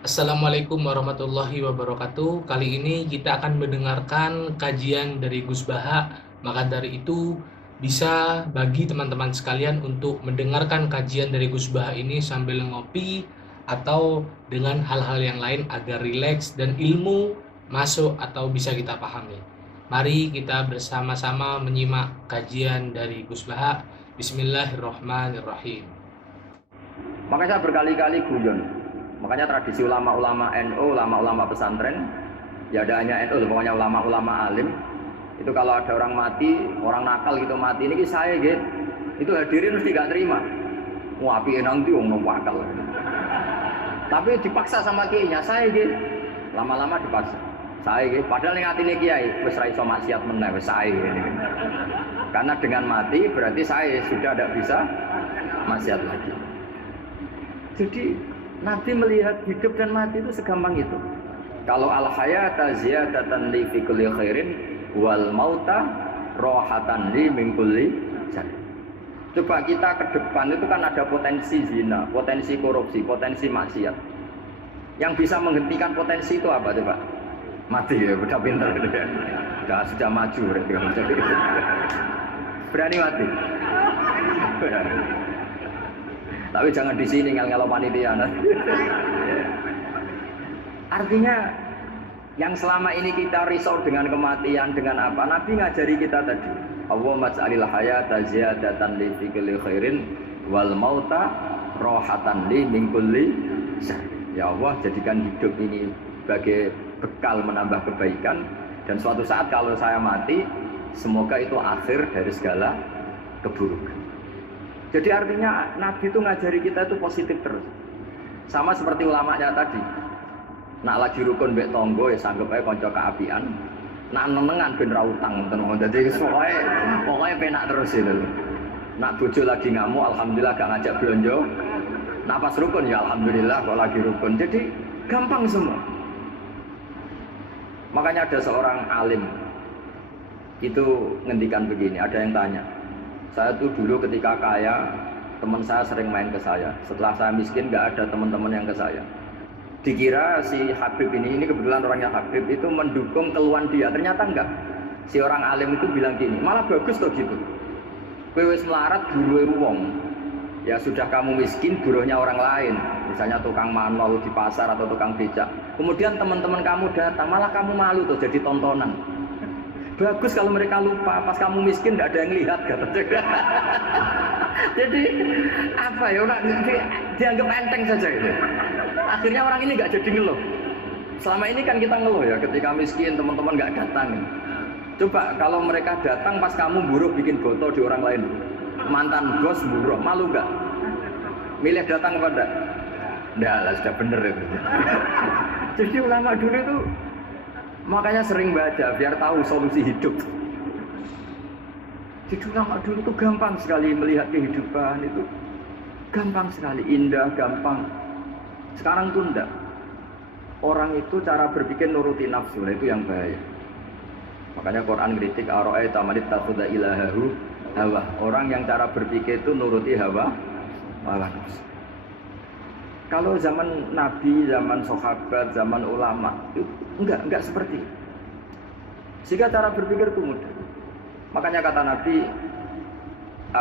Assalamualaikum warahmatullahi wabarakatuh. Kali ini kita akan mendengarkan kajian dari Gus Baha. Maka dari itu bisa bagi teman-teman sekalian untuk mendengarkan kajian dari Gus Baha ini sambil ngopi atau dengan hal-hal yang lain agar rileks dan ilmu masuk atau bisa kita pahami. Mari kita bersama-sama menyimak kajian dari Gus Baha. Bismillahirrahmanirrahim. Makanya saya berkali-kali guyon. Makanya tradisi ulama-ulama NU, ulama-ulama pesantren, ya ada hanya NU, pokoknya ulama-ulama alim. Itu kalau ada orang mati, orang nakal gitu mati, ini saya gitu. Itu hadirin mesti gak terima. Wah, api nanti orang nakal. Tapi dipaksa sama kiainya, saya gitu. Lama-lama dipaksa. Saya gitu. Padahal yang hati ini kiai, wis ra iso maksiat meneh, wis saya gitu. Karena dengan mati berarti saya sudah tidak bisa maksiat lagi. Jadi Nabi melihat hidup dan mati itu segampang itu. Kalau al-hayata ziyadatan li fi kulli khairin wal mauta rohatan li min kulli syarr. Coba kita ke depan itu kan ada potensi zina, potensi korupsi, potensi maksiat. Yang bisa menghentikan potensi itu apa coba? Mati ya, udah pintar. Sudah maju berarti. Berani mati. Berani. Tapi jangan di sini ngel-ngelo panitia. Artinya yang selama ini kita risau dengan kematian, dengan apa? Nabi ngajari kita tadi. Allahumma ja'alil hayata ziyadatan li fi kulli khairin wal mauta rohatan li min kulli syarr. Ya Allah, jadikan hidup ini sebagai bekal menambah kebaikan, dan suatu saat kalau saya mati, semoga itu akhir dari segala keburukan. Jadi artinya Nabi itu ngajari kita itu positif terus. Sama seperti ulamanya tadi. Nak lagi rukun mbek tonggo ya sanggep ae kanca keapian. Nak nenengan ben ra utang ngoten. Dadi pokoke penak terus itu. Nak bojo lagi ngamuk alhamdulillah gak ngajak blonjo. Nak pas rukun ya alhamdulillah kok lagi rukun. Jadi gampang semua. Makanya ada seorang alim itu ngendikan begini, ada yang tanya. Saya tuh dulu ketika kaya, teman saya sering main ke saya. Setelah saya miskin, nggak ada teman-teman yang ke saya. Dikira si Habib ini kebetulan orangnya Habib, itu mendukung keluhan dia. Ternyata enggak. Si orang alim itu bilang gini, malah bagus tuh gitu. Kowe wis melarat buruhe wong. Ya sudah kamu miskin, buruhnya orang lain. Misalnya tukang manol di pasar atau tukang becak. Kemudian teman-teman kamu datang, malah kamu malu tuh jadi tontonan. Bagus kalau mereka lupa, pas kamu miskin tidak ada yang lihat kata. Jadi apa ya, dianggap enteng saja itu. Akhirnya orang ini nggak jadi ngeluh. Selama ini kan kita ngeluh ya, ketika miskin teman-teman nggak datang. Coba kalau mereka datang pas kamu buruh bikin foto di orang lain, mantan bos buruh, malu nggak? Milih datang kepada? Nggak lah, sudah bener itu. Jadi ulama dulu itu makanya sering baca biar tahu solusi hidup. Jadi ulama dulu itu gampang sekali melihat kehidupan itu, gampang sekali, indah, gampang. Sekarang tuh enggak. Orang itu cara berpikir nuruti nafsu, itu yang bahaya. Makanya Quran kritik ara'aita man ittakhadha ilahahu hawa. Orang yang cara berpikir itu nuruti hawa nafsu. Kalau zaman Nabi, zaman sahabat, zaman ulama itu enggak seperti itu. Sehingga cara berpikir itu mudah. Makanya kata Nabi,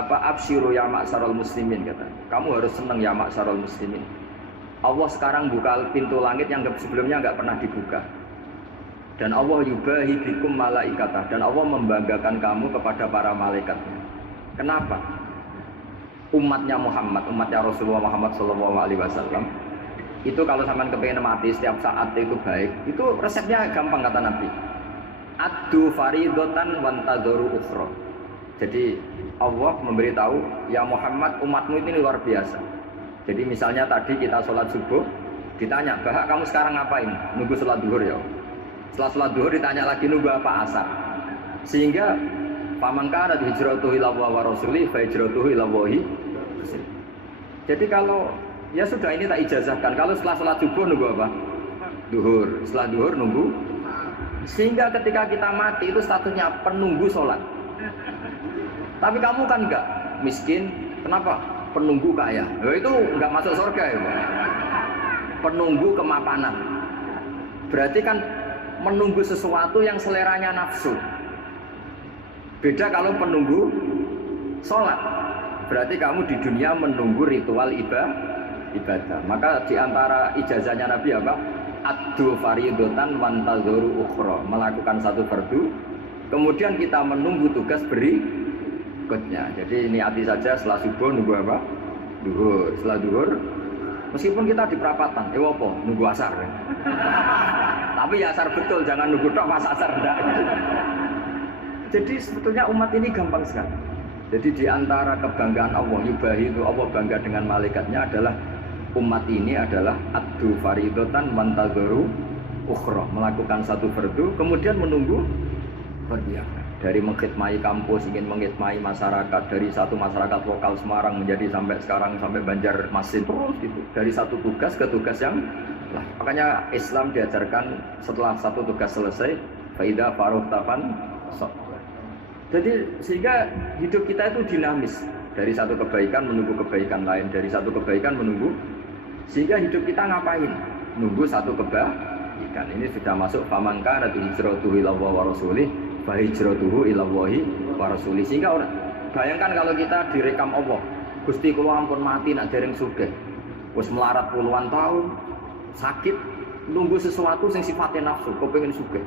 absyiru ya ma'syarul muslimin, kata. Kamu harus senang ya ma'syarul muslimin. Allah sekarang buka pintu langit yang sebelumnya enggak pernah dibuka. Dan Allah yubahi bikum malaikatah, dan Allah membanggakan kamu kepada para malaikatnya. Kenapa? Umatnya Muhammad, umatnya Rasulullah Muhammad SAW itu kalau sampean kepengen mati setiap saat itu baik, itu resepnya gampang kata Nabi. Addu faridotan wantadzoru ukhra. Jadi Allah memberitahu, ya Muhammad, umatmu ini luar biasa. Jadi misalnya tadi kita sholat subuh, ditanya, Bahak kamu sekarang ngapain? Nunggu sholat duhur ya. Setelah sholat duhur ditanya lagi, nunggu apa asar. Sehingga faman kana hijratuhu ila Allah wa rasulih fa hijratuhu ila Allah. Jadi kalau ya sudah ini tak ijazahkan, kalau setelah sholat subuh nunggu apa? Duhur. Setelah duhur nunggu. Sehingga ketika kita mati itu statusnya penunggu sholat. Tapi kamu kan enggak miskin, kenapa? Penunggu kaya. Nah, itu enggak masuk surga ya, Pak. penunggu kemapanan. Berarti kan menunggu sesuatu yang seleranya nafsu. Beda kalau penunggu sholat. Berarti kamu di dunia menunggu ritual ibadah. Maka di antara ijazahnya Nabi apa? Addu faridotan wantazuru ukhra, melakukan satu fardu, kemudian kita menunggu tugas berikutnya. Jadi niati saja setelah subuh nunggu apa? Duhur. Setelah duhur, meskipun kita di perapatan, apa? Nunggu asar. Tapi ya asar betul, jangan nunggu tok pas asar enggak. Jadi sebetulnya umat ini gampang sekali. Jadi di antara kebanggaan Allah, yubahi itu Allah bangga dengan malaikatnya adalah umat ini adalah addu faridotan wantazuru ukhra, melakukan satu fardu kemudian menunggu fardu. Dari mengkhidmati kampus, ingin mengkhidmati masyarakat, dari satu masyarakat lokal Semarang menjadi sampai sekarang sampai Banjarmasin terus gitu. Dari satu tugas ke tugas yang lah. Makanya Islam diajarkan setelah satu tugas selesai, faida faruh tafan. Jadi sehingga hidup kita itu dinamis, dari satu kebaikan menunggu kebaikan lain, dari satu kebaikan menunggu, sehingga hidup kita ngapain? Nunggu satu kebaikan. Ini sudah masuk faman kana hijratuhu ila Allah wa rasulih fa hijratuhu ila Allah wa rasulih. Sehingga orang bayangkan kalau kita direkam Allah, Gusti kula ampun mati nak dereng sugih. Wis melarat puluhan tahun, sakit, nunggu sesuatu sing sifatnya nafsu, kepengin sugih.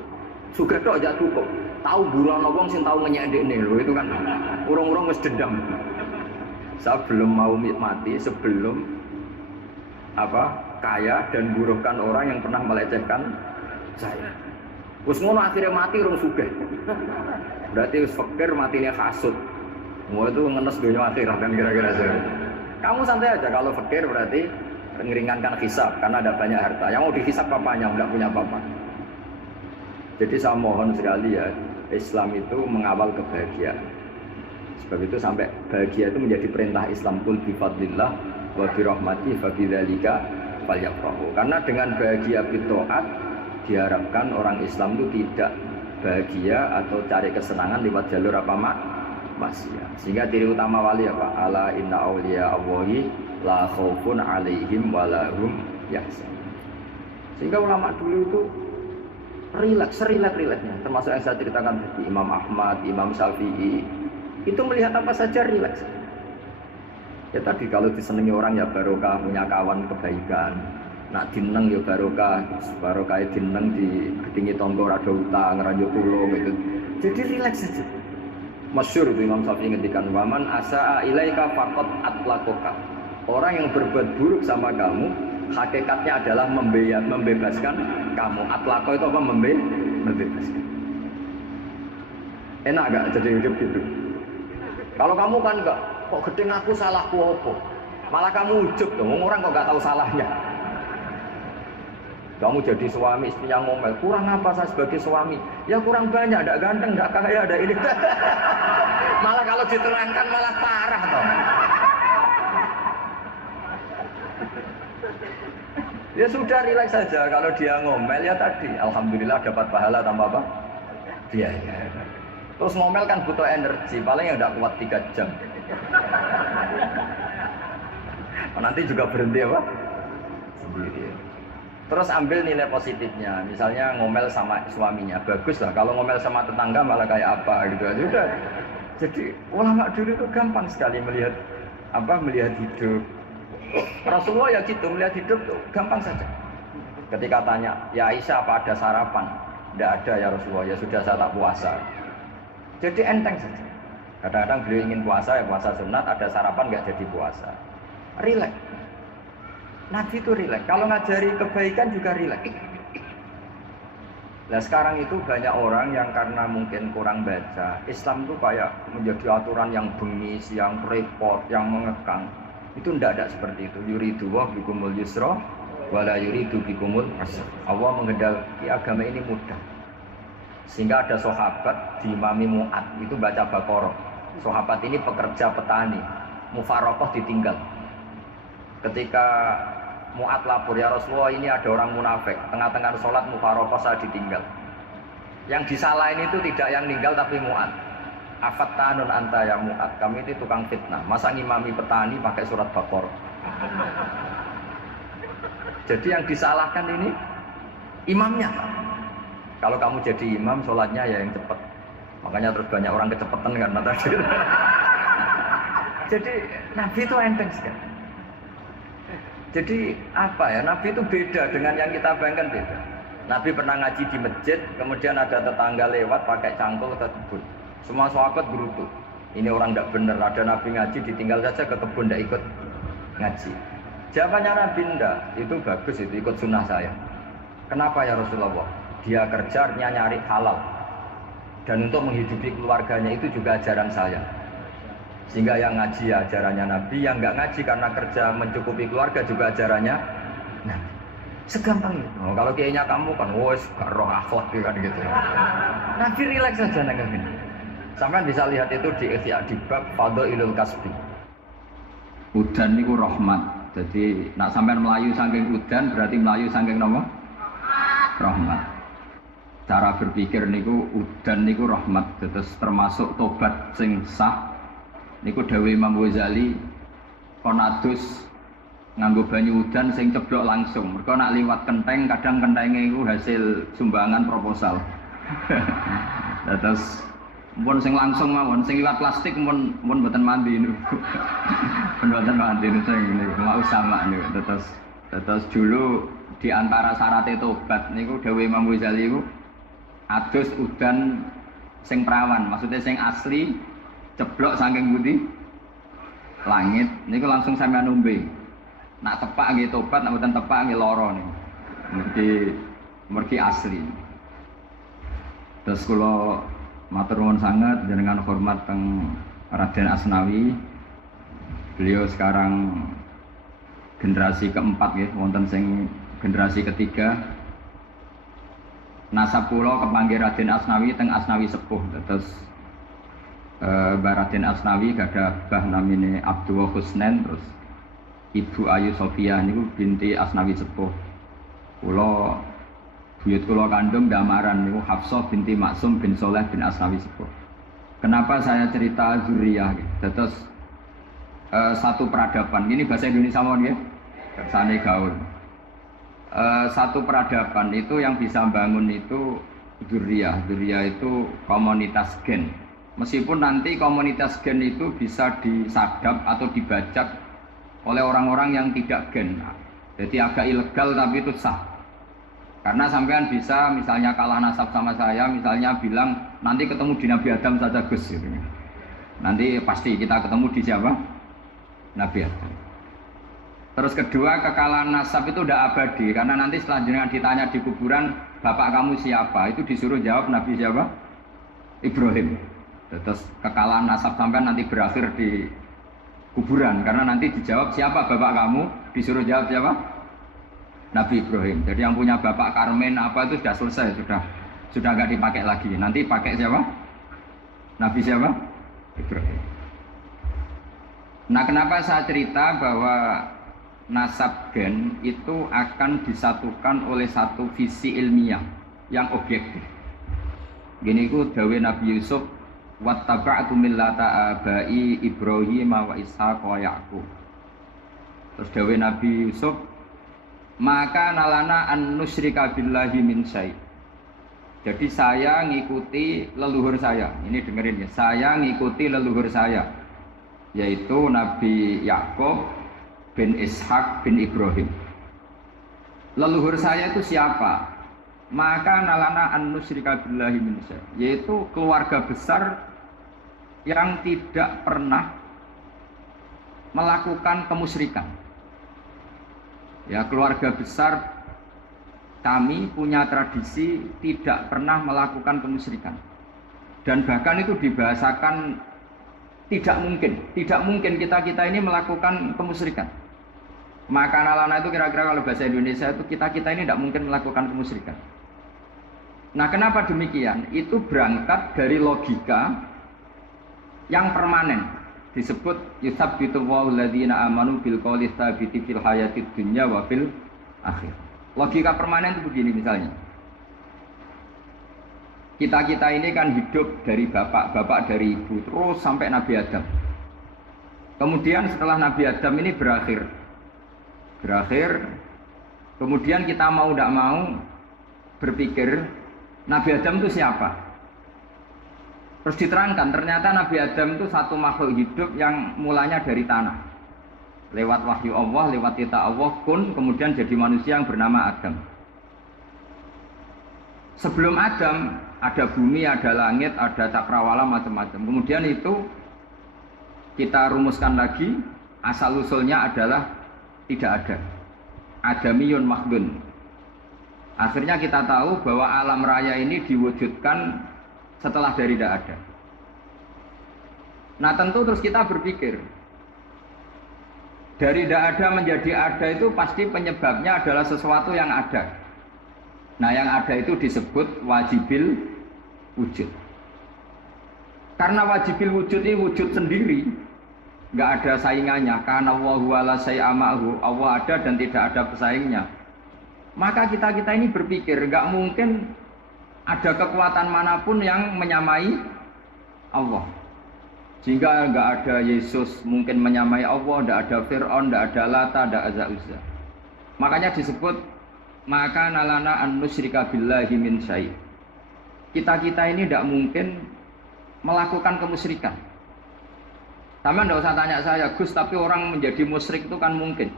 Sugih tok aja cukup. Tahu buruan wong sing tahu ngenyek ndekne lho, itu kan urung-urung wis dendam. Saya belum mau mati sebelum kaya dan burukan orang yang pernah melecehkan saya. Wis ngono akhirnya mati urung sugih. Berarti wis fakir matine hasud. Mau itu ngenes dunia akhirat kan kira-kira saya. Kamu santai aja kalau fakir berarti meringankan hisab karena ada banyak harta. Yang mau dihisab papanya enggak punya apa-apa. Jadi saya mohon sekali ya, Islam itu mengawal kebahagiaan. Sebab itu sampai bahagia itu menjadi perintah Islam, kul bi fadlillah wa bi rahmati fa bidzalika falyafrahu. Karena dengan bahagia bitaat diharapkan orang Islam itu tidak bahagia atau cari kesenangan lewat jalur maksiat. Sehingga ciri utama wali apa? Ala inna auliya Allahi la khaufun alaihim wa lahum yahzanun. Sehingga ulama dulu itu rileks-rileksnya, termasuk yang saya ceritakan tadi, Imam Ahmad, Imam Syafi'i, itu melihat apa saja rileks. Ya tadi kalau disenangi orang ya barokah, punya kawan kebaikan. Nak dineng ya barokah dineng di gedingi tonggo rada utang, ngeranjuk tulung gitu. Jadi rileks saja. Masyhur itu Imam Syafi'i ngendikan, waman asa'a ilaika faqad atlaqaka. Orang yang berbuat buruk sama kamu, hakikatnya adalah membebaskan kamu. Atlaqo itu apa? Membebaskan. Enak gak jadi hidup gitu? Kalau kamu kan enggak, kok gedeng aku salahku apa? Malah kamu ujub dong, orang kok gak tahu salahnya. Kamu jadi suami, istrinya ngomel, kurang apa saya sebagai suami? Ya kurang banyak, enggak ganteng, enggak kaya, ada ini. Malah kalau diterangkan malah parah toh. Ya sudah rileks saja, kalau dia ngomel ya tadi, alhamdulillah dapat pahala tambah apa? Biaya. Terus ngomel kan butuh energi, paling yang enggak kuat 3 jam. Nanti juga berhenti apa? Sendiri. Terus ambil nilai positifnya, misalnya ngomel sama suaminya, bagus lah. Kalau ngomel sama tetangga malah kayak apa gitu aja. Udah. Jadi ulama dulu itu gampang sekali melihat hidup. Rasulullah ya gitu, melihat hidup tuh gampang saja. Ketika tanya, ya Aisyah apa ada sarapan? Tidak ada ya Rasulullah, ya sudah saya tak puasa. Jadi enteng saja. Kadang-kadang beliau ingin puasa, ya puasa sunat, ada sarapan nggak jadi puasa. Rileks. Nabi itu rileks. Kalau ngajari kebaikan juga rileks. Nah sekarang itu banyak orang yang karena mungkin kurang baca, Islam itu kayak menjadi aturan yang bengis, yang repot, yang mengekang. Itu tidak ada seperti itu. Yuridu wa bikumul yusra wala yuridu bikumul usra. Allah menghendaki agama ini mudah. Sehingga ada sahabat di Imami Mu'ad itu baca Baqarah. Sahabat ini pekerja petani, mufarokoh ditinggal. Ketika Mu'ad lapor, ya Rasulullah ini ada orang munafik, tengah-tengah sholat mufarokoh saya ditinggal. Yang disalahin itu tidak yang ninggal tapi Mu'ad. Afattanun anta ya Mu'ad, kami itu tukang fitnah. Masa ngimami petani pakai surat Baqarah? Jadi yang disalahkan ini imamnya. Kalau kamu jadi imam, sholatnya ya yang cepat. Makanya terus banyak orang kecepatan karena tadi. Jadi Nabi itu enteng sekali. Jadi apa ya? Nabi itu beda dengan yang kita bayangkan beda. Nabi pernah ngaji di masjid, kemudian ada tetangga lewat pakai cangkul ke kebun. Semua sahabat berutuh. Ini orang tidak benar. Ada Nabi ngaji ditinggal saja ke kebun tidak ikut ngaji. Jawabannya Nabi enggak. Itu bagus itu ikut sunnah saya. Kenapa ya Rasulullah? Dia kerjanya nyari halal. Dan untuk menghidupi keluarganya itu juga ajaran saya. Sehingga yang ngaji ya ajarannya Nabi, yang nggak ngaji karena kerja mencukupi keluarga juga ajarannya Nabi. Segampang itu. Oh, kalau kayaknya kamu kan, wos gak roh akhlak kan gitu. Nabi rileks saja nanggapin. Sampai bisa lihat itu di Ihya di bab Fadhailul Kasbi. Udan niku rahmat. Jadi nak sampean melayu saking udan berarti melayu saking napa? Rahmat. Cara berpikir niku udan niku rahmat. Terus termasuk tobat sing sah. Niku dawuh Imam Ghazali kon adus nganggo banyu udan sing ceblok langsung. Mergo nak liwat kenteng kadang kentenge iku hasil sumbangan proposal. Terus mun sing langsung mawon sing liwat plastik mun mboten mandi niku. Mboten mandi niku sing niku mau sama niku. Terus dulu di antara syarat tobat niku dawuh Imam Ghazali iku adus udan sing prawan, maksudnya sing asli ceblok saking pundi langit niku langsung sampean nombe. Nak tepak nggih tobat, nak mboten tepak nggih lara niku. Mergi asli. Terus kula matur nuwun sangat jenengan hormat teng Raden Asnawi. Beliau sekarang generasi keempat nggih, wonten sing generasi ketiga. Nasab kula kepanggih Raden Asnawi teng Asnawi sepuh. Terus Mbah Raden Asnawi gadah bah namine Abdullah Husnen, terus Ibu Ayu Sofia niku binti Asnawi sepuh. Kula buyut kula kandung damaran niku Hafsah binti Maksum bin Soleh bin Asnawi sepuh. Kenapa saya cerita zuriyah gitu? Terus satu peradaban. Ini bahasa Indonesia mau nggih? Kersane gaul. Satu peradaban itu yang bisa bangun itu zuriyah. Zuriyah itu komunitas gen. Meskipun nanti komunitas gen itu bisa disadap atau dibajak oleh orang-orang yang tidak gen. Jadi agak ilegal tapi itu sah. Karena sampean bisa misalnya kalah nasab sama saya, misalnya bilang nanti ketemu di Nabi Adam saja Gus gitu. Nanti pasti kita ketemu di siapa? Nabi Adam. Terus kedua, kekalahan nasab itu udah abadi, karena nanti selanjutnya ditanya di kuburan, bapak kamu siapa? Itu disuruh jawab Nabi siapa? Ibrahim. Terus kekalahan nasab sampean nanti berakhir di kuburan, karena nanti dijawab siapa bapak kamu, disuruh jawab siapa? Nabi Ibrahim. Jadi yang punya bapak Karmen apa itu sudah selesai, sudah nggak dipakai lagi. Nanti pakai siapa? Nabi siapa? Ibrahim. Nah, kenapa saya cerita bahwa nasab gen itu akan disatukan oleh satu visi ilmiah yang objektif. Gini ku dawuh Nabi Yusuf, wattaba'tu millata abai Ibrahim wa Ishaq wa Yaqub. Terus dawuh Nabi Yusuf, maka nalana an nusyrika billahi min syai'. Jadi saya ngikuti leluhur saya. Ini dengerin ya. Saya ngikuti leluhur saya, yaitu Nabi Yakub bin Ishaq bin Ibrahim. Leluhur saya itu siapa? Maka nalana an nusyrika billahi min syai', yaitu keluarga besar yang tidak pernah melakukan kemusyrikan. Ya, keluarga besar kami punya tradisi tidak pernah melakukan kemusyrikan. Dan bahkan itu dibahasakan tidak mungkin kita ini melakukan kemusyrikan. Maka nalana itu kira-kira kalau bahasa Indonesia itu kita ini tidak mungkin melakukan kemusyrikan. Nah, kenapa demikian? Itu berangkat dari logika yang permanen. Disebut yusabbitu Allahu alladziina aamanu bil qouli tsabiti fil hayatid dunya wa fil akhir. Logika permanen itu begini misalnya. Kita ini kan hidup dari bapak dari ibu terus sampai Nabi Adam. Kemudian setelah Nabi Adam ini berakhir, Kemudian kita mau tidak mau berpikir Nabi Adam itu siapa? Terus diterangkan ternyata Nabi Adam itu satu makhluk hidup yang mulanya dari tanah. Lewat wahyu Allah, lewat titah Allah kun kemudian jadi manusia yang bernama Adam. Sebelum Adam ada bumi, ada langit, ada cakrawala macam-macam. Kemudian itu kita rumuskan lagi, asal usulnya adalah tidak ada. Adamiyun makhdun. Akhirnya kita tahu bahwa alam raya ini diwujudkan setelah dari tidak ada. Nah tentu terus kita berpikir, dari tidak ada menjadi ada itu pasti penyebabnya adalah sesuatu yang ada. Nah yang ada itu disebut wajibil wujud. Karena wajibil wujud ini wujud sendiri, nggak ada saingannya. Karena Allah Allah ada dan tidak ada pesaingnya. Maka kita ini berpikir nggak mungkin ada kekuatan manapun yang menyamai Allah. Sehingga nggak ada Yesus mungkin menyamai Allah, nggak ada Fir'aun, nggak ada Lata, nggak ada Uzza. Makanya disebut maka nalana an nusyrika billahi min syai'. Kita ini tidak mungkin melakukan kemusyrikan. Sama nggak usah tanya saya, Gus, tapi orang menjadi musyrik itu kan mungkin.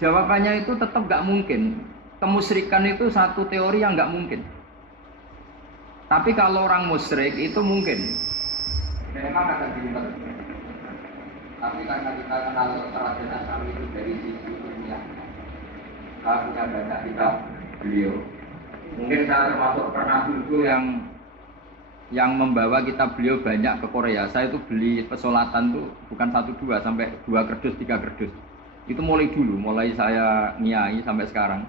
Jawabannya itu tetap nggak mungkin. Kemusyrikan itu satu teori yang nggak mungkin. Tapi kalau orang musyrik itu mungkin. Memang akan diulang. Tapi karena kita kenal Raden Asnawi itu dari sisi ilmiah, punya banyak kitab beliau. Mungkin saya termasuk pernah dulu yang membawa kitab beliau banyak ke Korea. Saya itu beli pesolatan tuh bukan 1-2 sampai 2 kerdus, 3 kerdus. Itu mulai dulu, mulai saya nyai sampai sekarang.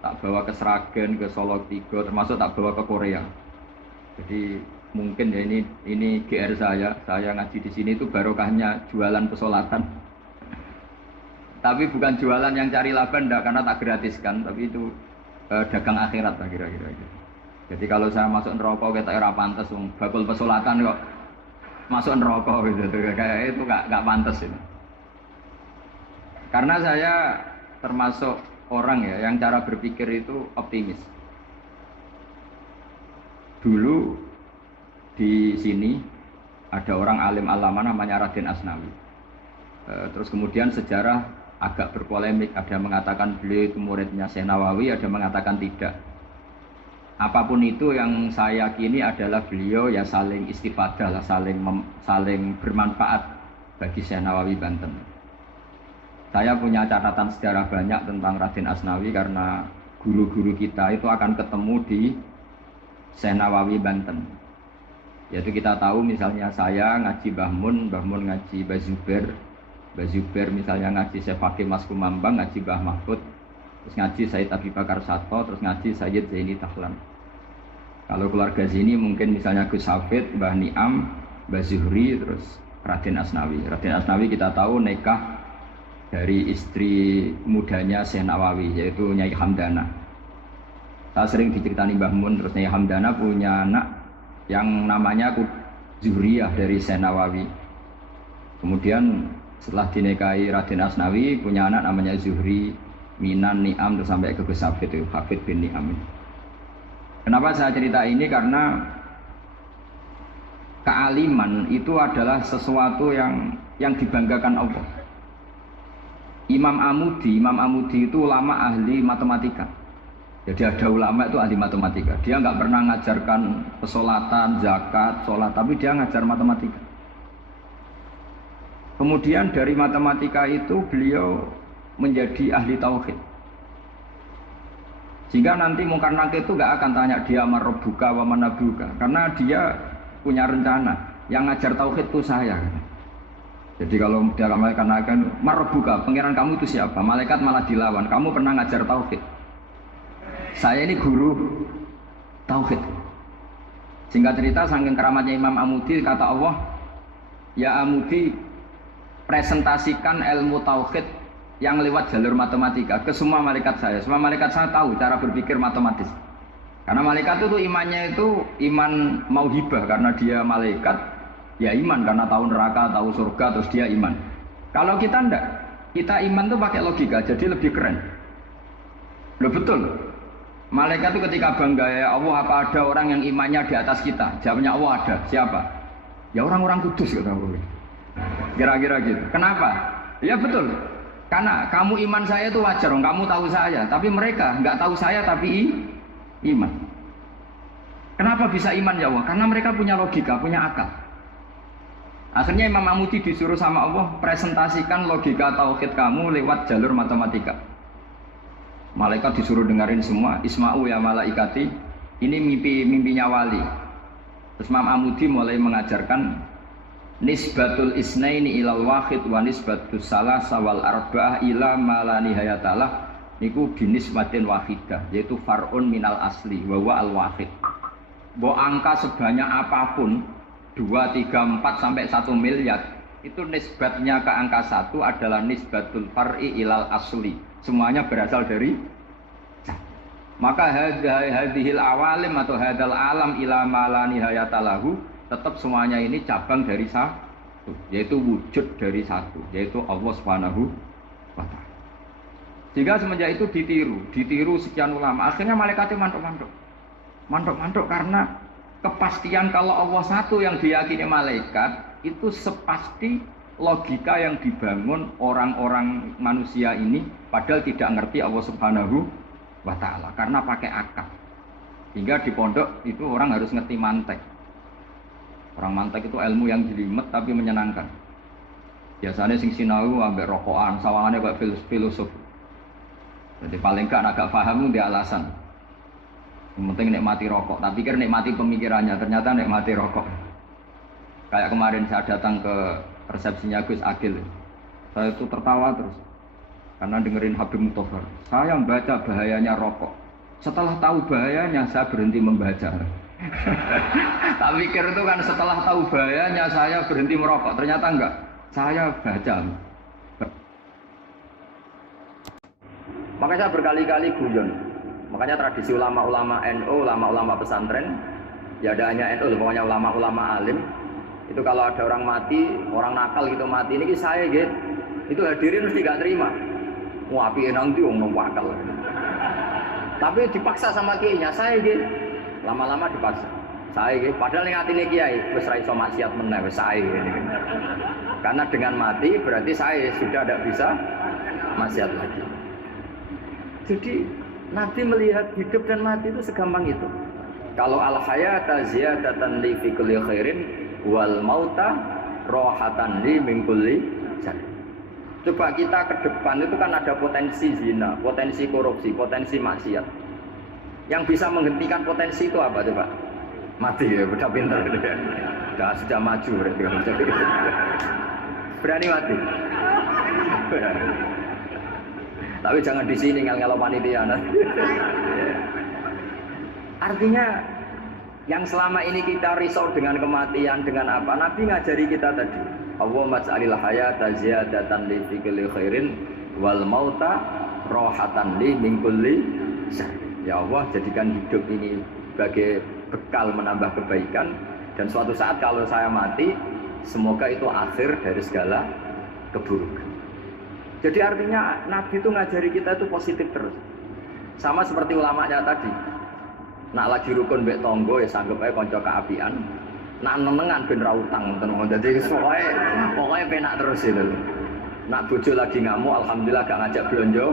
Tak bawa ke Sragen, ke Solo Tigo, termasuk tak bawa ke Korea. Jadi mungkin ya ini GR saya ngaji di sini itu barokahnya jualan pesolatan. Tapi bukan jualan yang cari laba enggak, karena tak gratiskan, tapi itu dagang akhirat lah kira-kira gitu. Jadi kalau saya masuk neraka kita era pantas, bakul pesolatan kok masuk neraka gitu, kayak itu nggak pantas itu. Karena saya termasuk orang ya yang cara berpikir itu optimis. Dulu di sini ada orang alim alama namanya Raden Asnawi. Terus kemudian sejarah agak berpolemik, ada yang mengatakan beliau itu muridnya Syekh Nawawi, ada yang mengatakan tidak. Apapun itu yang saya yakini adalah beliau ya saling istifadah lah, saling bermanfaat bagi Syekh Nawawi Banten. Saya punya catatan sejarah banyak tentang Raden Asnawi karena guru-guru kita itu akan ketemu di Syekh Nawawi Banten. Yaitu kita tahu misalnya saya ngaji Mbah Mun ngaji Mbah Zubair misalnya ngaji Syekh Fakih Mas Kumambang, ngaji Mbah Mahfud, terus ngaji Sayyid Abi Bakar Sato, terus ngaji Sayyid Zaini Tahlan. Kalau keluarga sini mungkin misalnya Gus Hafid, Mbah Niam, Mbah Zuhri, terus Raden Asnawi. Raden Asnawi kita tahu nikah dari istri mudanya Syekh Nawawi, yaitu Nyai Hamdana. Saya sering diceritani Mbah Mun, terus Nyai Hamdana punya anak yang namanya Zuhriyah dari Syekh Nawawi. Kemudian setelah dinikahi Raden Asnawi punya anak namanya Zuhri, Minan, Niam, terus sampai ke Gus Hafid itu, Hafid bin Niam. Kenapa saya cerita ini? Karena kealiman itu adalah sesuatu yang dibanggakan Allah. Imam Amudi itu ulama ahli matematika. Jadi ada ulama itu ahli matematika. Dia nggak pernah ngajarkan pesolatan, zakat, sholat, tapi dia ngajar matematika. Kemudian dari matematika itu beliau menjadi ahli tauhid. Sehingga nanti Mungkar Nakir itu nggak akan tanya dia marabbuka wa manabuka, karena dia punya rencana. Yang ngajar tauhid itu saya. Jadi kalau dia malaikat akan marabbuka, pangeran kamu itu siapa? Malaikat malah dilawan. Kamu pernah ngajar tauhid? Saya ini guru tauhid. Singkat cerita, saking keramatnya Imam Amudi, kata Allah, ya Amudi, presentasikan ilmu tauhid yang lewat jalur matematika ke semua malaikat saya. Semua malaikat saya tahu cara berpikir matematis. Karena malaikat itu imannya itu iman mauhibah, karena dia malaikat, ya iman karena tahu neraka, tahu surga, terus dia iman. Kalau kita enggak, kita iman tuh pakai logika, jadi lebih keren. Loh betul. Malaikat itu ketika bangga, ya Allah, apa ada orang yang imannya di atas kita? Jawabnya Allah ada. Siapa? Ya orang-orang kudus kata Allah. Kira-kira gitu. Kenapa? Ya betul. Karena kamu iman saya itu wajar, kamu tahu saya, tapi mereka nggak tahu saya tapi iman. Kenapa bisa iman ya Allah? Karena mereka punya logika, punya akal. Akhirnya Imam Mahmudi disuruh sama Allah presentasikan logika tauhid kamu lewat jalur matematika. Malaikat disuruh dengerin semua, Isma'u ya malaikati, ini mimpinya wali. Terus Imam Mahmudi mulai mengajarkan nisbatul isnaini ilal wahid wa nisbatus salasa wal arba'ah ila ma la nihayatalah niku binisbatin wahidah, yaitu far'un minal asli wa huwa al wahid. Bo angka sebanyak apapun 2, 3, 4 sampai 1 miliar itu nisbatnya ke angka 1 adalah nisbatul far'i ilal asli. Semuanya berasal dari maka hadhil awalim atau hadal alam ila ma la nihayatalahu tetap semuanya ini cabang dari satu, yaitu wujud dari satu, yaitu Allah Subhanahu wa ta'ala. Sehingga semenjak itu ditiru sekian ulama. Akhirnya malaikatnya mantuk karena kepastian kalau Allah satu yang diyakini malaikat itu sepasti logika yang dibangun orang-orang manusia ini padahal tidak ngerti Allah Subhanahu wa ta'ala karena pakai akal. Hingga di pondok itu orang harus ngerti mantek. Orang mantek itu ilmu yang jelimet tapi menyenangkan. Biasanya sing sinau ambek rokokan, sawangannya kayak filosof. Jadi paling gak agak paham dia alasan. Yang penting nikmati rokok, tapi pikir nikmati pemikirannya, ternyata nikmati rokok. Kayak kemarin saya datang ke resepsinya Gus Agil. Saya itu tertawa terus. Karena dengerin Habib Mutohar. Saya membaca bahayanya rokok. Setelah tahu bahayanya saya berhenti membaca. Tak pikir itu kan setelah tahu bahayanya saya berhenti merokok. Ternyata enggak. Saya baca. Makanya saya berkali-kali guyon. Makanya tradisi ulama-ulama NU, ulama-ulama pesantren, ya ada hanya NU, pokoknya ulama-ulama alim. Itu kalau ada orang mati, orang nakal gitu mati, ini saya gitu. Itu hadirin mesti gak terima. Wah, api enang itu yang wakal. Tapi dipaksa sama kiainya, saya gitu. Lama-lama dipaksa. Saya gitu. Padahal yang hatinya kiai, wis ra iso maksiat meneh wis saya gitu. Karena dengan mati berarti saya sudah tidak bisa maksiat lagi. Jadi Nabi melihat hidup dan mati itu segampang itu. Kalau al-hayata ziyadatan li fi kulli khairin wal mauta rohatan li min kulli syarr. Coba kita ke depan itu kan ada potensi zina, potensi korupsi, potensi maksiat. Yang bisa menghentikan potensi itu apa coba? Mati ya, udah pintar. Sudah maju berarti. Berani mati. Tapi jangan di sini ngel-ngelo panitia. Artinya yang selama ini kita risau dengan kematian, dengan apa? Nabi ngajari kita tadi. Allahumma ja'alil hayata ziyadatan li fi kulli khairin wal mauta rohatan li min kulli syarr. Ya Allah, jadikan hidup ini sebagai bekal menambah kebaikan dan suatu saat kalau saya mati, semoga itu akhir dari segala keburukan. Jadi artinya Nabi itu ngajari kita itu positif terus. Sama seperti ulamanya tadi. Nak lagi rukun mbek tonggo ya sanggep ae kanca keapian. Nak nenengan ben ra utang ngoten. Dadi pokoke penak terus itu. Nak bojo lagi ngamuk alhamdulillah gak ngajak blonjo.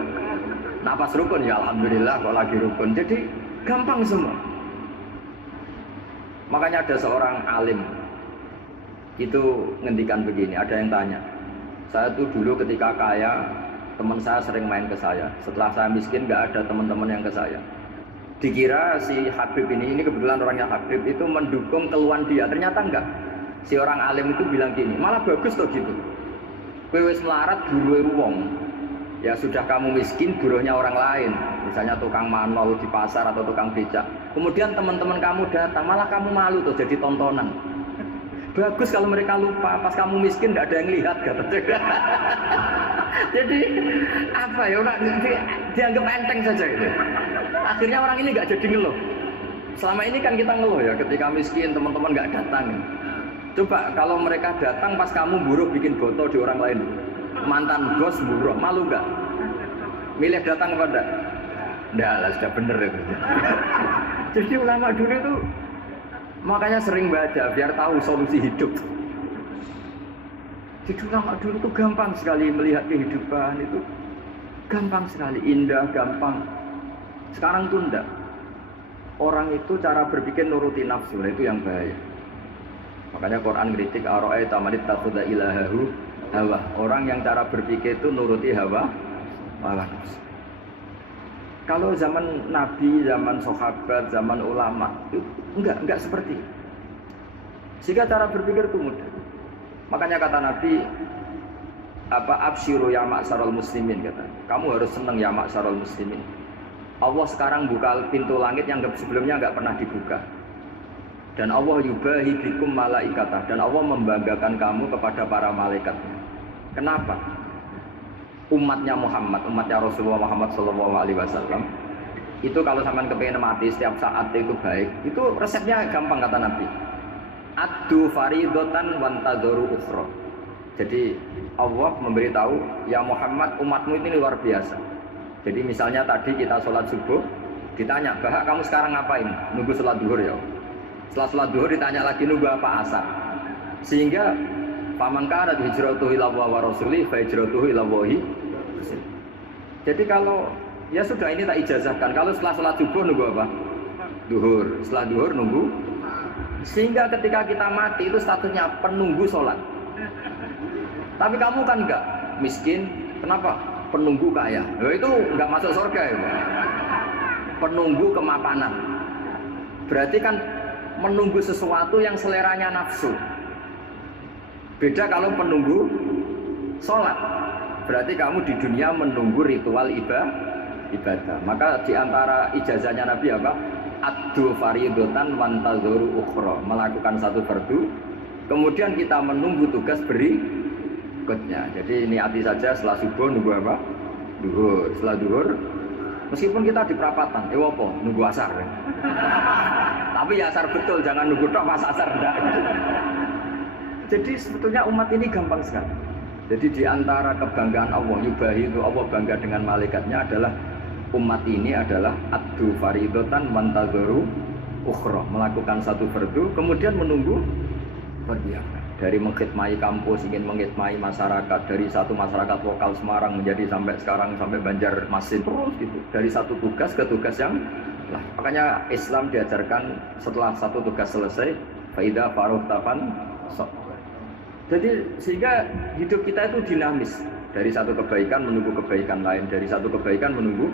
Nak pas rukun ya alhamdulillah kok lagi rukun. Jadi gampang semua. Makanya ada seorang alim itu ngendikan begini, ada yang tanya. Saya tuh dulu ketika kaya, teman saya sering main ke saya. Setelah saya miskin, nggak ada teman-teman yang ke saya. Dikira si Habib ini kebetulan orangnya Habib itu mendukung keluhan dia. Ternyata enggak. Si orang alim itu bilang gini, malah bagus tuh gitu. Kowe wis melarat buruhe wong. Ya sudah kamu miskin, buruhnya orang lain. Misalnya tukang manol di pasar atau tukang becak. Kemudian teman-teman kamu datang, malah kamu malu tuh jadi tontonan. Bagus kalau mereka lupa, pas kamu miskin tidak ada yang lihat kata. Jadi apa ya, dianggap enteng saja gitu. Akhirnya orang ini nggak jadi ngeluh. Selama ini kan kita ngeluh ya, ketika miskin teman-teman nggak datang. Coba kalau mereka datang pas kamu buruh bikin foto di orang lain, mantan bos buruh, malu nggak? Milih datang apa enggak? Enggak lah, sudah bener itu. Jadi ulama dulu itu makanya sering baca biar tahu solusi hidup. Jadi ulama dulu itu gampang sekali melihat kehidupan itu, gampang sekali, indah, gampang. Sekarang tuh enggak. Orang itu cara berpikir nuruti nafsu, nah itu yang bahaya. Makanya Quran kritik ara'aita man ittakhadha ilahahu hawa. Orang yang cara berpikir itu nuruti hawa nafsu. Kalau zaman Nabi, zaman sahabat, zaman ulama itu enggak seperti itu. Sehingga cara berpikir itu mudah. Makanya kata Nabi, absyiru ya ma'syarul muslimin, kata. Kamu harus senang ya ma'syarul muslimin. Allah sekarang buka pintu langit yang sebelumnya enggak pernah dibuka. Dan Allah yubahi bikum malaikatah, dan Allah membanggakan kamu kepada para malaikatnya. Kenapa? Umatnya Muhammad, umatnya Rasulullah Muhammad SAW itu kalau sampean kepengen mati setiap saat itu baik, itu resepnya gampang kata Nabi. Addu faridotan wantadzoru ukhra. Jadi Allah memberitahu, ya Muhammad, umatmu ini luar biasa. Jadi misalnya tadi kita sholat subuh, ditanya, Bahak kamu sekarang ngapain? Nunggu sholat duhur ya. Setelah sholat duhur ditanya lagi nunggu apa asar. Sehingga faman kana hijratuhu ila Allah wa rasulih fa hijratuhu ila Allah. Jadi kalau ya sudah ini tak ijazahkan, kalau setelah sholat subuh nunggu apa? Duhur. Setelah duhur nunggu. Sehingga ketika kita mati itu statusnya penunggu sholat. Tapi kamu kan enggak miskin, kenapa? Penunggu kaya. Nah, itu enggak masuk surga ya, Pak. Penunggu kemapanan. Berarti kan menunggu sesuatu yang seleranya nafsu. Beda kalau penunggu sholat. Berarti kamu di dunia menunggu ritual ibadah. Maka diantara ijazahnya Nabi apa? Addu faridotan wantadzoru ukhra. Melakukan satu fardu, kemudian kita menunggu tugas berikutnya. Jadi niati saja setelah subuh nunggu apa? Duhur. Setelah duhur, meskipun kita di perapatan, apa? Nunggu asar. Tapi ya asar betul, jangan nunggu tok pas asar enggak. Jadi sebetulnya umat ini gampang sekali. Jadi di antara kebanggaan Allah, yubahi itu Allah bangga dengan malaikatnya adalah umat ini adalah addu faridotan wantadzoru ukhra, melakukan satu fardu kemudian menunggu berdiam. Dari mengkhidmati kampus, ingin mengkhidmati masyarakat, dari satu masyarakat lokal Semarang menjadi sampai sekarang sampai Banjarmasin terus gitu. Dari satu tugas ke tugas yang lain. Makanya Islam diajarkan setelah satu tugas selesai, faida faruhtafan. Jadi sehingga hidup kita itu dinamis, dari satu kebaikan menunggu kebaikan lain, dari satu kebaikan menunggu,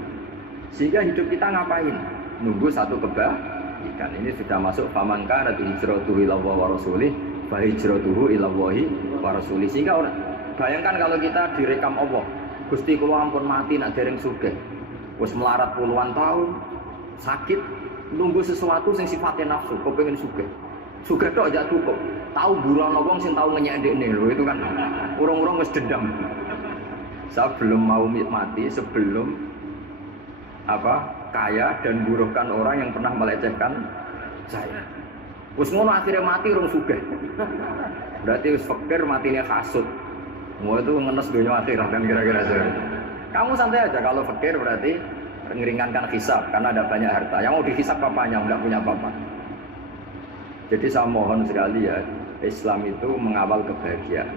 sehingga hidup kita ngapain? Nunggu satu kebaikan. Ini sudah masuk faman kana hijratuhu ila Allah wa rasulih fa hijratuhu ila Allah wa rasulih. Sehingga orang bayangkan kalau kita direkam Allah, Gusti kula ampun mati nak dereng sugih. Wis melarat puluhan tahun, sakit, nunggu sesuatu sing sifatnya nafsu, kepengin sugih. Sugih tok aja cukup. Tahu burono wong sing tahu ngenyekne lho, itu kan urung-urung wis dendam. Sebelum mau mati, sebelum kaya dan buruhkan orang yang pernah melecehkan saya. Wis ngono akhirnya mati urung sugih. Berarti wis fakir matine hasud. Mau itu ngenes dunia akhirat kan kira-kira seperti. Kamu santai aja kalau fakir berarti meringankan hisab karena ada banyak harta. Yang mau dihisab papanya enggak punya apa-apa. Jadi saya mohon sekali ya, Islam itu mengawal kebahagiaan.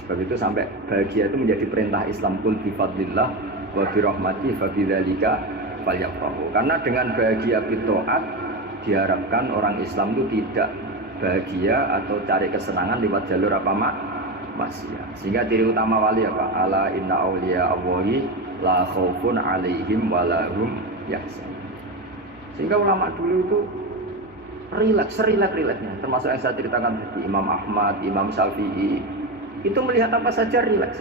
Sebab itu sampai bahagia itu menjadi perintah Islam, kul bi fadlillah wa bi rahmati fa bidzalika falyafrahu. Karena dengan bahagia bitaat diharapkan orang Islam itu tidak bahagia atau cari kesenangan lewat jalur maksiat. Sehingga ciri utama wali apa? Ala inna auliya Allahi la khaufun alaihim wa la hum yahzanun. Sehingga ulama dulu itu rileks-rileksnya, termasuk yang saya ceritakan tadi, Imam Ahmad, Imam Syafi'i, itu melihat apa saja rileks.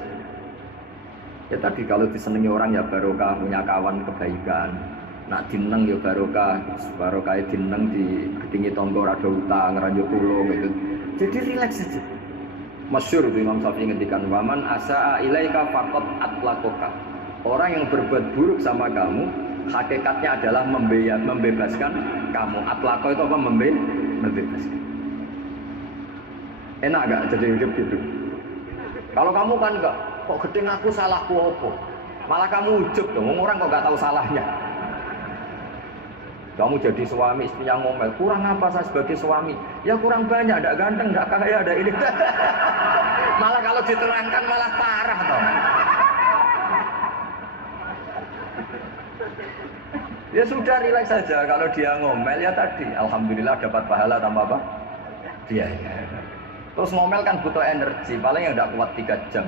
Ya tadi kalau disenangi orang ya barokah, punya kawan kebaikan. Nak dineng ya barokah dineng di gedingi tonggo rada utang, ranjuk tulung gitu. Jadi rileks saja. Masyhur itu Imam Syafi'i ngendikan, waman asaa ilaika faqad atlaqaka. Orang yang berbuat buruk sama kamu, hakikatnya adalah membebaskan kamu. Atlaqo itu apa? Membebaskan. Enak gak jadi hidup gitu? Kalau kamu kan enggak, kok gedeng aku salahku apa? Malah kamu ujub dong, orang kok gak tahu salahnya. Kamu jadi suami, istrinya ngomel, kurang apa saya sebagai suami? Ya kurang banyak, tidak ganteng, tidak kaya, ada ini. Malah kalau diterangkan malah parah toh. Ya sudah rileks saja, kalau dia ngomel ya tadi, alhamdulillah dapat pahala tambah apa? Dia. Terus ngomel kan butuh energi, paling yang tidak kuat 3 jam.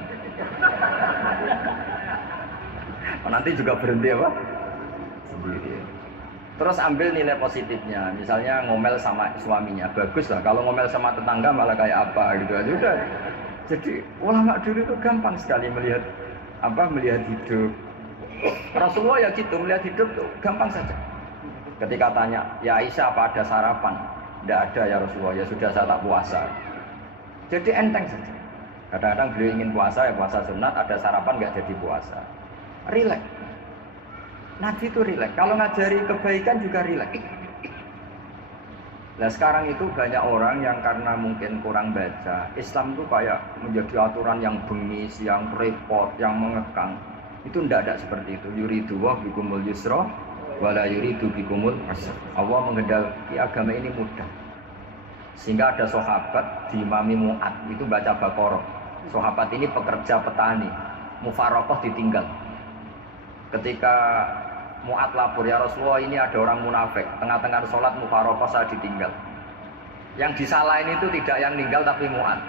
Nanti juga berhenti apa? Sendiri. Terus ambil nilai positifnya, misalnya ngomel sama suaminya, bagus lah. Kalau ngomel sama tetangga malah kayak apa gitu aja udah. Jadi ulama dulu itu gampang sekali melihat hidup. Rasulullah ya gitu, melihat hidup tuh gampang saja. Ketika tanya, ya Aisyah apa ada sarapan? Tidak ada ya Rasulullah, ya sudah saya tak puasa. Jadi enteng saja. Kadang-kadang beliau ingin puasa, ya puasa sunat, ada sarapan nggak jadi puasa. Rileks. Nabi itu rileks. Kalau ngajari kebaikan juga rileks. Nah sekarang itu banyak orang yang karena mungkin kurang baca, Islam itu kayak menjadi aturan yang bengis, yang repot, yang mengekang. Itu tidak ada seperti itu. Yuridu wa bikumul yusra wala yuridu bikumul usra. Allah menghendaki agama ini mudah. Sehingga ada sahabat di Imami Mu'ad itu baca Baqarah. Sahabat ini pekerja petani, mufarokoh ditinggal. Ketika Mu'ad lapor, ya Rasulullah ini ada orang munafik, tengah-tengah sholat mufarokoh saya ditinggal. Yang disalahin itu tidak yang ninggal tapi Mu'ad.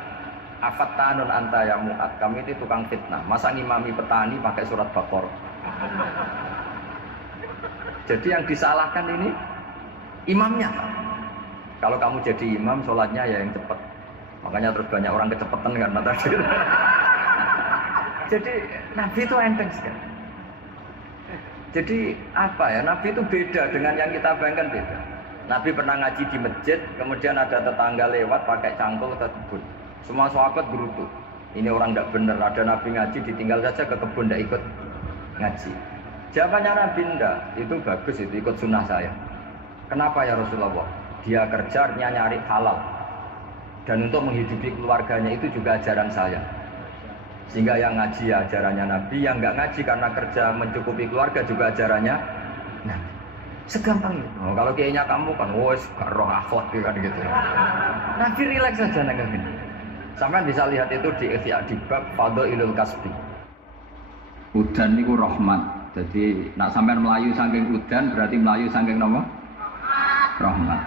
Afat tanun anta ya Mu'ad, kami itu tukang fitnah. Masa ngimami petani pakai surat Baqarah? Jadi yang disalahkan ini imamnya. Kalau kamu jadi imam, sholatnya ya yang cepat. Makanya terus banyak orang kecepatan kan tadi. Jadi Nabi itu enteng sekali. Jadi apa ya? Nabi itu beda dengan yang kita bayangkan beda. Nabi pernah ngaji di masjid, kemudian ada tetangga lewat pakai cangkul ke kebun. Semua sahabat gerutu. Ini orang tidak benar. Ada Nabi ngaji ditinggal saja ke kebun, tidak ikut ngaji. Jawabannya Nabi tidak. Itu bagus, itu ikut sunnah saya. Kenapa ya Rasulullah? Dia kerja artinya nyari halal. Dan untuk menghidupi keluarganya itu juga ajaran saya. Sehingga yang ngaji ya ajarannya Nabi, yang nggak ngaji karena kerja mencukupi keluarga juga ajarannya Nabi. Segampang itu. Oh, kalau kayaknya kamu kan, wes gak roh akhlak kan gitu. Nabi rileks saja nengin. Sampai bisa lihat itu di Ihya di bab Fadhailul Kasbi. Udan niku rahmat. Jadi nak sampean melayu saking udan berarti melayu saking napa? Rahmat.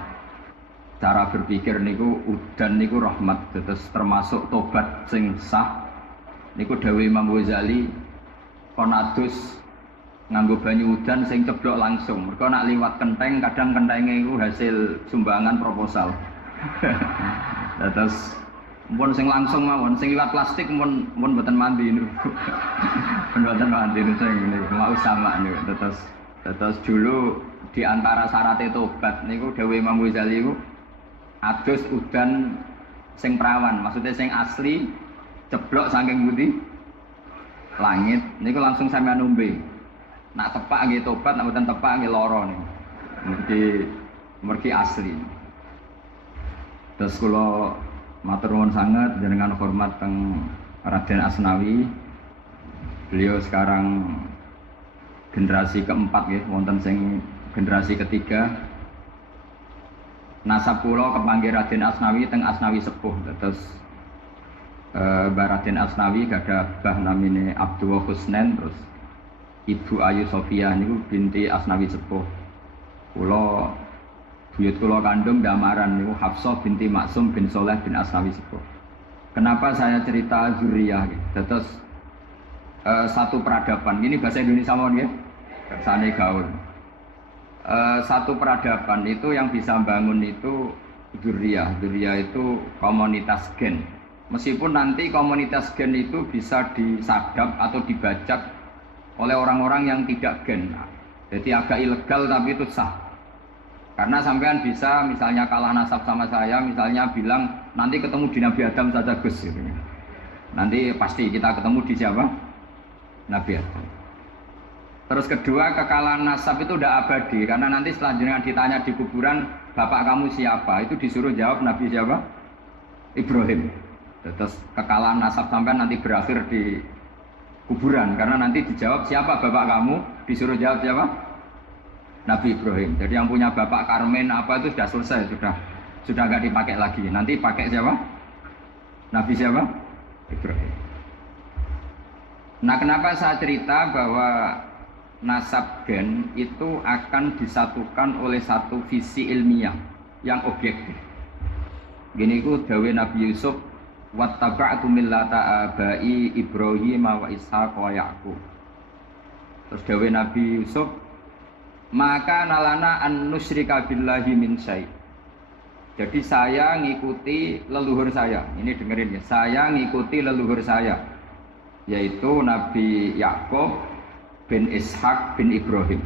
Cara berpikir niku udan niku rahmat. Terus termasuk tobat sing sah. Niku dawuh Imam Ghazali konatus nganggo banyu udan sing ceblok langsung. Mergo nak liwat kenteng kadang kentenge iku hasil sumbangan proposal. Terus mun sing langsung mawon, sing liwat plastik mun mboten mandi niku. Mboten mandi niku sing mau sama niku. Terus dulu di antara syarat tobat niku dawuh Imam Ghazali iku adus udan sing perawan, maksudnya sing asli ceblok saking pundi? Langit niku langsung sampean nombe. Nak tepak nggih tobat, nak mboten tepak nggih lara niku. Mergi asli. Terus kula matur nuwun sangat jenengan hormat teng Raden Asnawi. Beliau sekarang generasi keempat nggih, wonten sing generasi ketiga. Nasab kula kepanggih Raden Asnawi teng Asnawi sepuh. Terus Mbah Raden Asnawi gadah bah namine Abdullah Husnen, terus Ibu Ayu Sofia niku binti Asnawi sepuh. Kula buyut kula kandung damaran niku Hafsah binti Maksum bin Soleh bin Asnawi sepuh. Kenapa saya cerita zuriyah gitu? Terus satu peradaban. Ini bahasa Indonesia mawon nggih. Kersane gaul. Satu peradaban itu yang bisa bangun itu zuriyah. Zuriyah itu komunitas gen. Meskipun nanti komunitas gen itu bisa disadap atau dibajak oleh orang-orang yang tidak gen. Jadi agak ilegal tapi itu sah. Karena sampean bisa misalnya kalah nasab sama saya, misalnya bilang nanti ketemu di Nabi Adam saja Gus gitu. Nanti pasti kita ketemu di siapa? Nabi Adam. Terus kedua, kekalahan nasab itu tidak abadi karena nanti selanjutnya ditanya di kuburan, bapak kamu siapa? Itu disuruh jawab Nabi siapa? Ibrahim. Terus kekalahan nasab sampean nanti berakhir di kuburan karena nanti dijawab siapa bapak kamu, disuruh jawab siapa? Nabi Ibrahim. Jadi yang punya bapak Karmen apa itu sudah selesai, sudah nggak dipakai lagi. Nanti pakai siapa? Nabi siapa? Ibrahim. Nah, kenapa saya cerita bahwa nasab gen itu akan disatukan oleh satu visi ilmiah yang objektif. Gini ku dawe Nabi Yusuf, wattaba'tu millata abai Ibrahim wa Ishaq wa Yaqub. Terus dawe Nabi Yusuf, maka nalana an nusyrika billahi min syai'. Jadi saya ngikuti leluhur saya. Ini dengerin ya. Saya ngikuti leluhur saya, yaitu Nabi Yakub bin Ishak bin Ibrahim.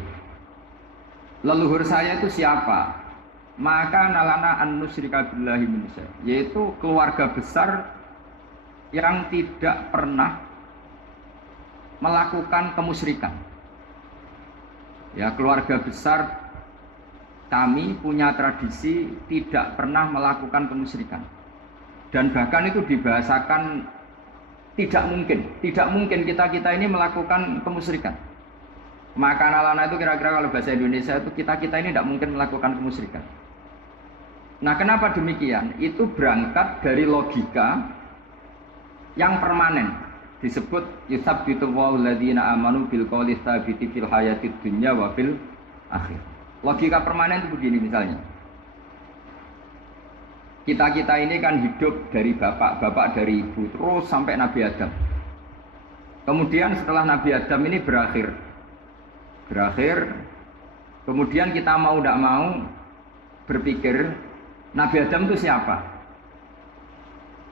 Leluhur saya itu siapa? Maka nalana an nusyrika billahi min syai', yaitu keluarga besar yang tidak pernah melakukan kemusyrikan. Ya, keluarga besar kami punya tradisi tidak pernah melakukan kemusyrikan. Dan bahkan itu dibahasakan tidak mungkin kita ini melakukan kemusyrikan. Maka nalana itu kira-kira kalau bahasa Indonesia itu kita ini tidak mungkin melakukan kemusyrikan. Nah, kenapa demikian? Itu berangkat dari logika yang permanen. Disebut yusabbitu Allahu alladziina aamanu bil qouli tsabiti fil hayatid dunya wa fil akhir. Logika permanen itu begini misalnya. Kita ini kan hidup dari bapak dari ibu terus sampai Nabi Adam. Kemudian setelah Nabi Adam ini berakhir, kemudian kita mau tidak mau berpikir Nabi Adam itu siapa?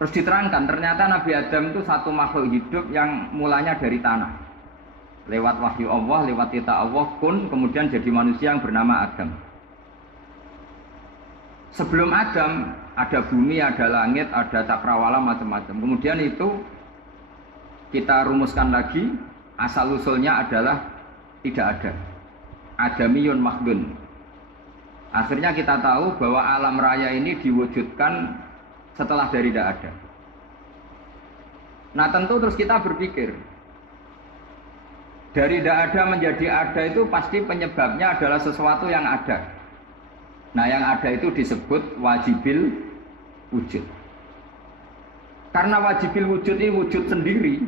Terus diterangkan ternyata Nabi Adam itu satu makhluk hidup yang mulanya dari tanah. Lewat wahyu Allah, lewat titah Allah kun, kemudian jadi manusia yang bernama Adam. Sebelum Adam ada bumi, ada langit, ada cakrawala macam-macam. Kemudian itu kita rumuskan lagi, asal usulnya adalah tidak ada. Adamiyun makhdun. Akhirnya kita tahu bahwa alam raya ini diwujudkan setelah dari tidak ada. Nah, tentu terus kita berpikir dari tidak ada menjadi ada itu pasti penyebabnya adalah sesuatu yang ada. Nah, yang ada itu disebut wajibil wujud. Karena wajibil wujud ini wujud sendiri,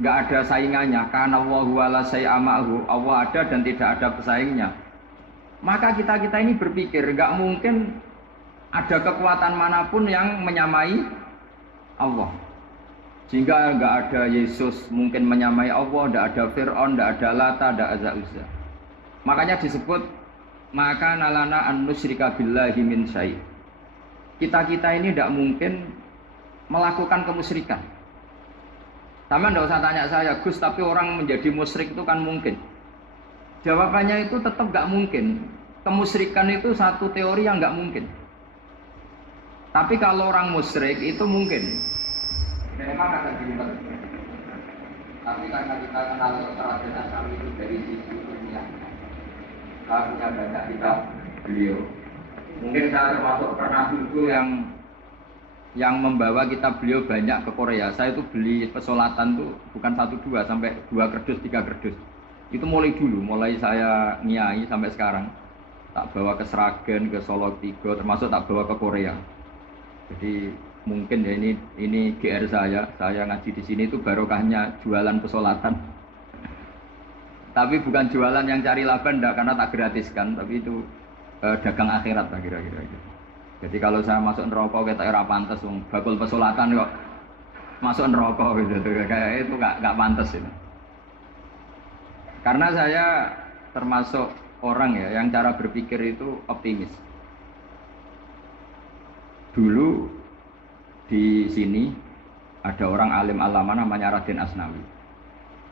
nggak ada saingannya. Karena Allahu ala syai'amahu, Allah ada dan tidak ada pesaingnya. Maka kita ini berpikir nggak mungkin ada kekuatan manapun yang menyamai Allah. Sehingga nggak ada Yesus mungkin menyamai Allah, nggak ada Fir'aun, nggak ada Lata, nggak ada Uzza. Makanya disebut maka nalana an nusyrika billahi min syai'. Kita ini tidak mungkin melakukan kemusyrikan. Sama nggak usah tanya saya, Gus, tapi orang menjadi musyrik itu kan mungkin. Jawabannya itu tetap nggak mungkin. Kemusyrikan itu satu teori yang nggak mungkin. Tapi kalau orang musyrik itu mungkin. Memang akan diulang. Tapi karena kita kenal Raden Asy'ari itu dari sisi ilmiah, kita punya banyak kitab beliau. Mungkin saya termasuk pernah dulu yang membawa kitab beliau banyak ke Korea. Saya itu beli pesolatan tuh bukan 1-2 sampai 2 kerdus 3 kerdus. Itu mulai saya nyai sampai sekarang. Tak bawa ke Sragen, ke Solo Tigo, termasuk tak bawa ke Korea. Jadi mungkin ya ini GR saya ngaji di sini itu barokahnya jualan pesolatan. Tapi bukan jualan yang cari laba enggak, karena tak gratiskan, tapi itu dagang akhirat lah kira-kira gitu. Jadi kalau saya masuk neraka kita ora pantes wong bakul pesolatan kok masuk neraka gitu. Kayak itu enggak pantes itu. Karena saya termasuk orang ya yang cara berpikir itu optimis. Dulu di sini ada orang alim alama namanya Raden Asnawi.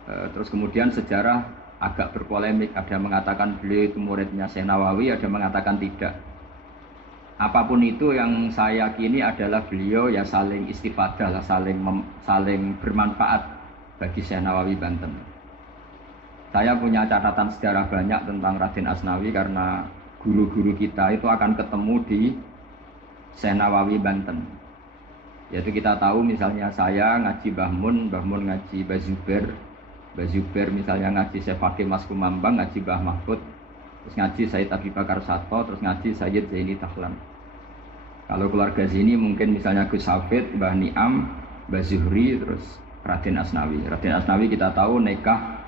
Terus kemudian sejarah agak berpolemik, ada mengatakan beliau itu muridnya Syekh Nawawi, ada mengatakan tidak. Apapun itu yang saya yakini adalah beliau ya saling istifadah lah, saling bermanfaat bagi Syekh Nawawi Banten. Saya punya catatan sejarah banyak tentang Raden Asnawi karena guru-guru kita itu akan ketemu di Syekh Nawawi Banten. Yaitu kita tahu misalnya saya ngaji Mbah Mun ngaji Mbah Zubair misalnya ngaji Syekh Fakih Mas Kumambang, ngaji Mbah Mahfud terus ngaji Sayyid Abi Bakar Sato, terus ngaji Sayyid Zaini Tahlan. Kalau keluarga sini mungkin misalnya Gus Hafid, Mbah Niam, Mbah Zuhri, terus Raden Asnawi. Raden Asnawi kita tahu nikah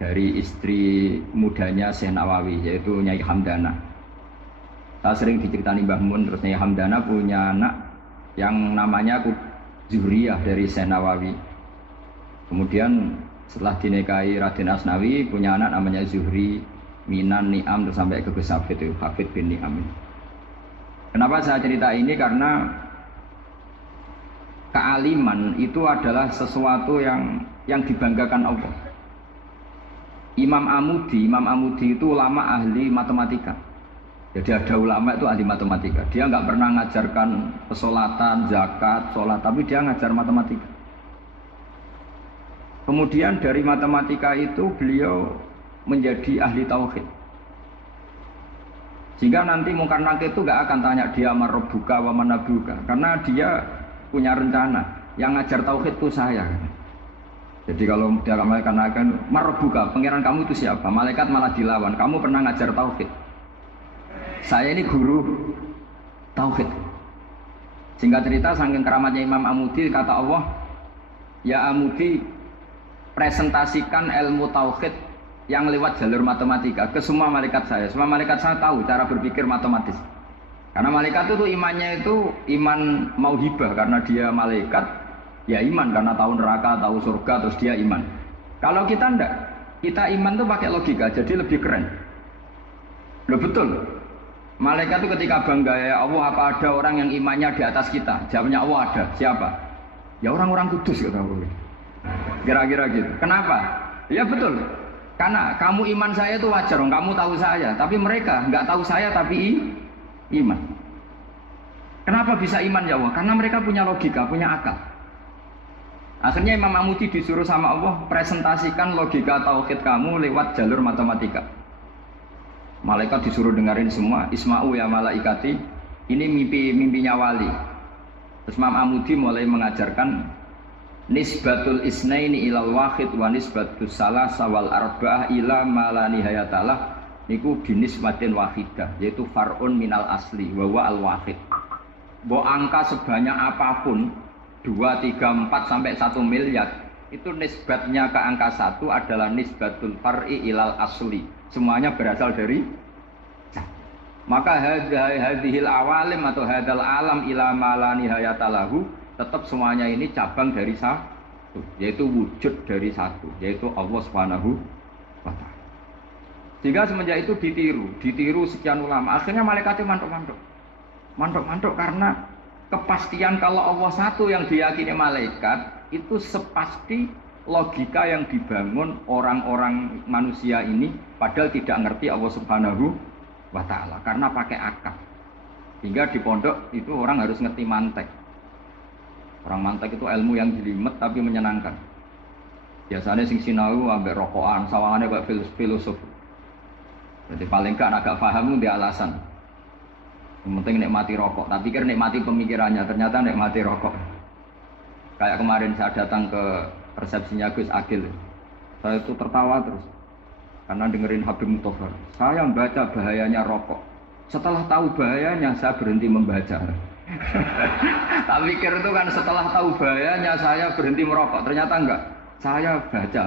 dari istri mudanya Syekh Nawawi, yaitu Nyai Hamdana. Saya sering diceritani Mbah Mun, terus Nyai Hamdana punya anak yang namanya Zuhriyah dari Syekh Nawawi. Kemudian setelah dinikahi Raden Asnawi, punya anak namanya Zuhri, Minan, Niam, terus sampai ke Gus Hafid, itu Hafid bin Niam. Kenapa saya cerita ini? Karena kealiman itu adalah sesuatu yang dibanggakan Allah. Imam Amudi itu ulama ahli matematika. Jadi ada ulama itu ahli matematika. Dia nggak pernah ngajarkan pesolatan, zakat, sholat, tapi dia ngajar matematika. Kemudian dari matematika itu beliau menjadi ahli tauhid. Sehingga nanti Munkar Nakir itu nggak akan tanya dia marabbuka wa manabuka, karena dia punya rencana. Yang ngajar tauhid itu saya. Jadi kalau dia malaikat akan marabbuka, pangeran kamu itu siapa? Malaikat malah dilawan. Kamu pernah ngajar tauhid? Saya ini guru tauhid. Singkat cerita, saking keramatnya Imam Amudi, kata Allah, ya Amudi, presentasikan ilmu tauhid yang lewat jalur matematika ke semua malaikat saya. Semua malaikat saya tahu cara berpikir matematis. Karena malaikat itu imannya itu iman mauhibah, karena dia malaikat, ya iman karena tahu neraka, tahu surga, terus dia iman. Kalau kita enggak, kita iman tuh pakai logika, jadi lebih keren. Loh betul. Malaikat itu ketika bangga, ya Allah, apa ada orang yang imannya di atas kita? Jawabnya Allah ada. Siapa? Ya orang-orang kudus, kata Allah. Kira-kira gitu. Kenapa? Ya betul. Karena kamu iman saya itu wajar, kamu tahu saya, tapi mereka nggak tahu saya tapi iman. Kenapa bisa iman ya Allah? Karena mereka punya logika, punya akal. Akhirnya Imam Amudi disuruh sama Allah presentasikan logika tauhid kamu lewat jalur matematika. Malaikat disuruh dengerin semua, Isma'u ya malaikati, ini mimpinya wali. Terus Imam Amudi mulai mengajarkan nisbatul isnaini ilal wahid wa nisbatus salasa wal arba'ah ila ma la nihayatalah, niku binisbatin wahidah, yaitu far'un minal asli wa wa al wahid. Bo angka sebanyak apapun 2, 3, 4 sampai 1 miliar itu nisbatnya ke angka 1 adalah nisbatul far'i ilal asli. Semuanya berasal dari satu. Maka hadhil awalim atau hadal alam ila ma la nihayatalahu, tetap semuanya ini cabang dari satu, yaitu wujud dari satu, yaitu Allah Subhanahu wa ta'ala. Sehingga semenjak itu ditiru sekian ulama. Akhirnya malaikatnya mantuk karena kepastian kalau Allah satu yang diyakini malaikat itu sepasti logika yang dibangun orang-orang manusia ini, padahal tidak ngerti Allah Subhanahu wa ta'ala karena pakai akal. Hingga di pondok itu orang harus ngerti mantek. Orang mantek itu ilmu yang jelimet tapi menyenangkan. Biasanya sing sinau ambek rokokan, sawangane kayak filosof. Jadi paling gak agak paham dia alasan. Yang penting nikmati rokok. Tak pikir nikmati pemikirannya, ternyata nikmati rokok. Kayak kemarin saya datang ke resepsinya Gus Agil. Saya itu tertawa terus karena dengerin Habib Mutohar. Saya membaca bahayanya rokok. Setelah tahu bahayanya saya berhenti membaca. Tak pikir itu kan setelah tahu bahayanya saya berhenti merokok. Ternyata enggak. Saya baca.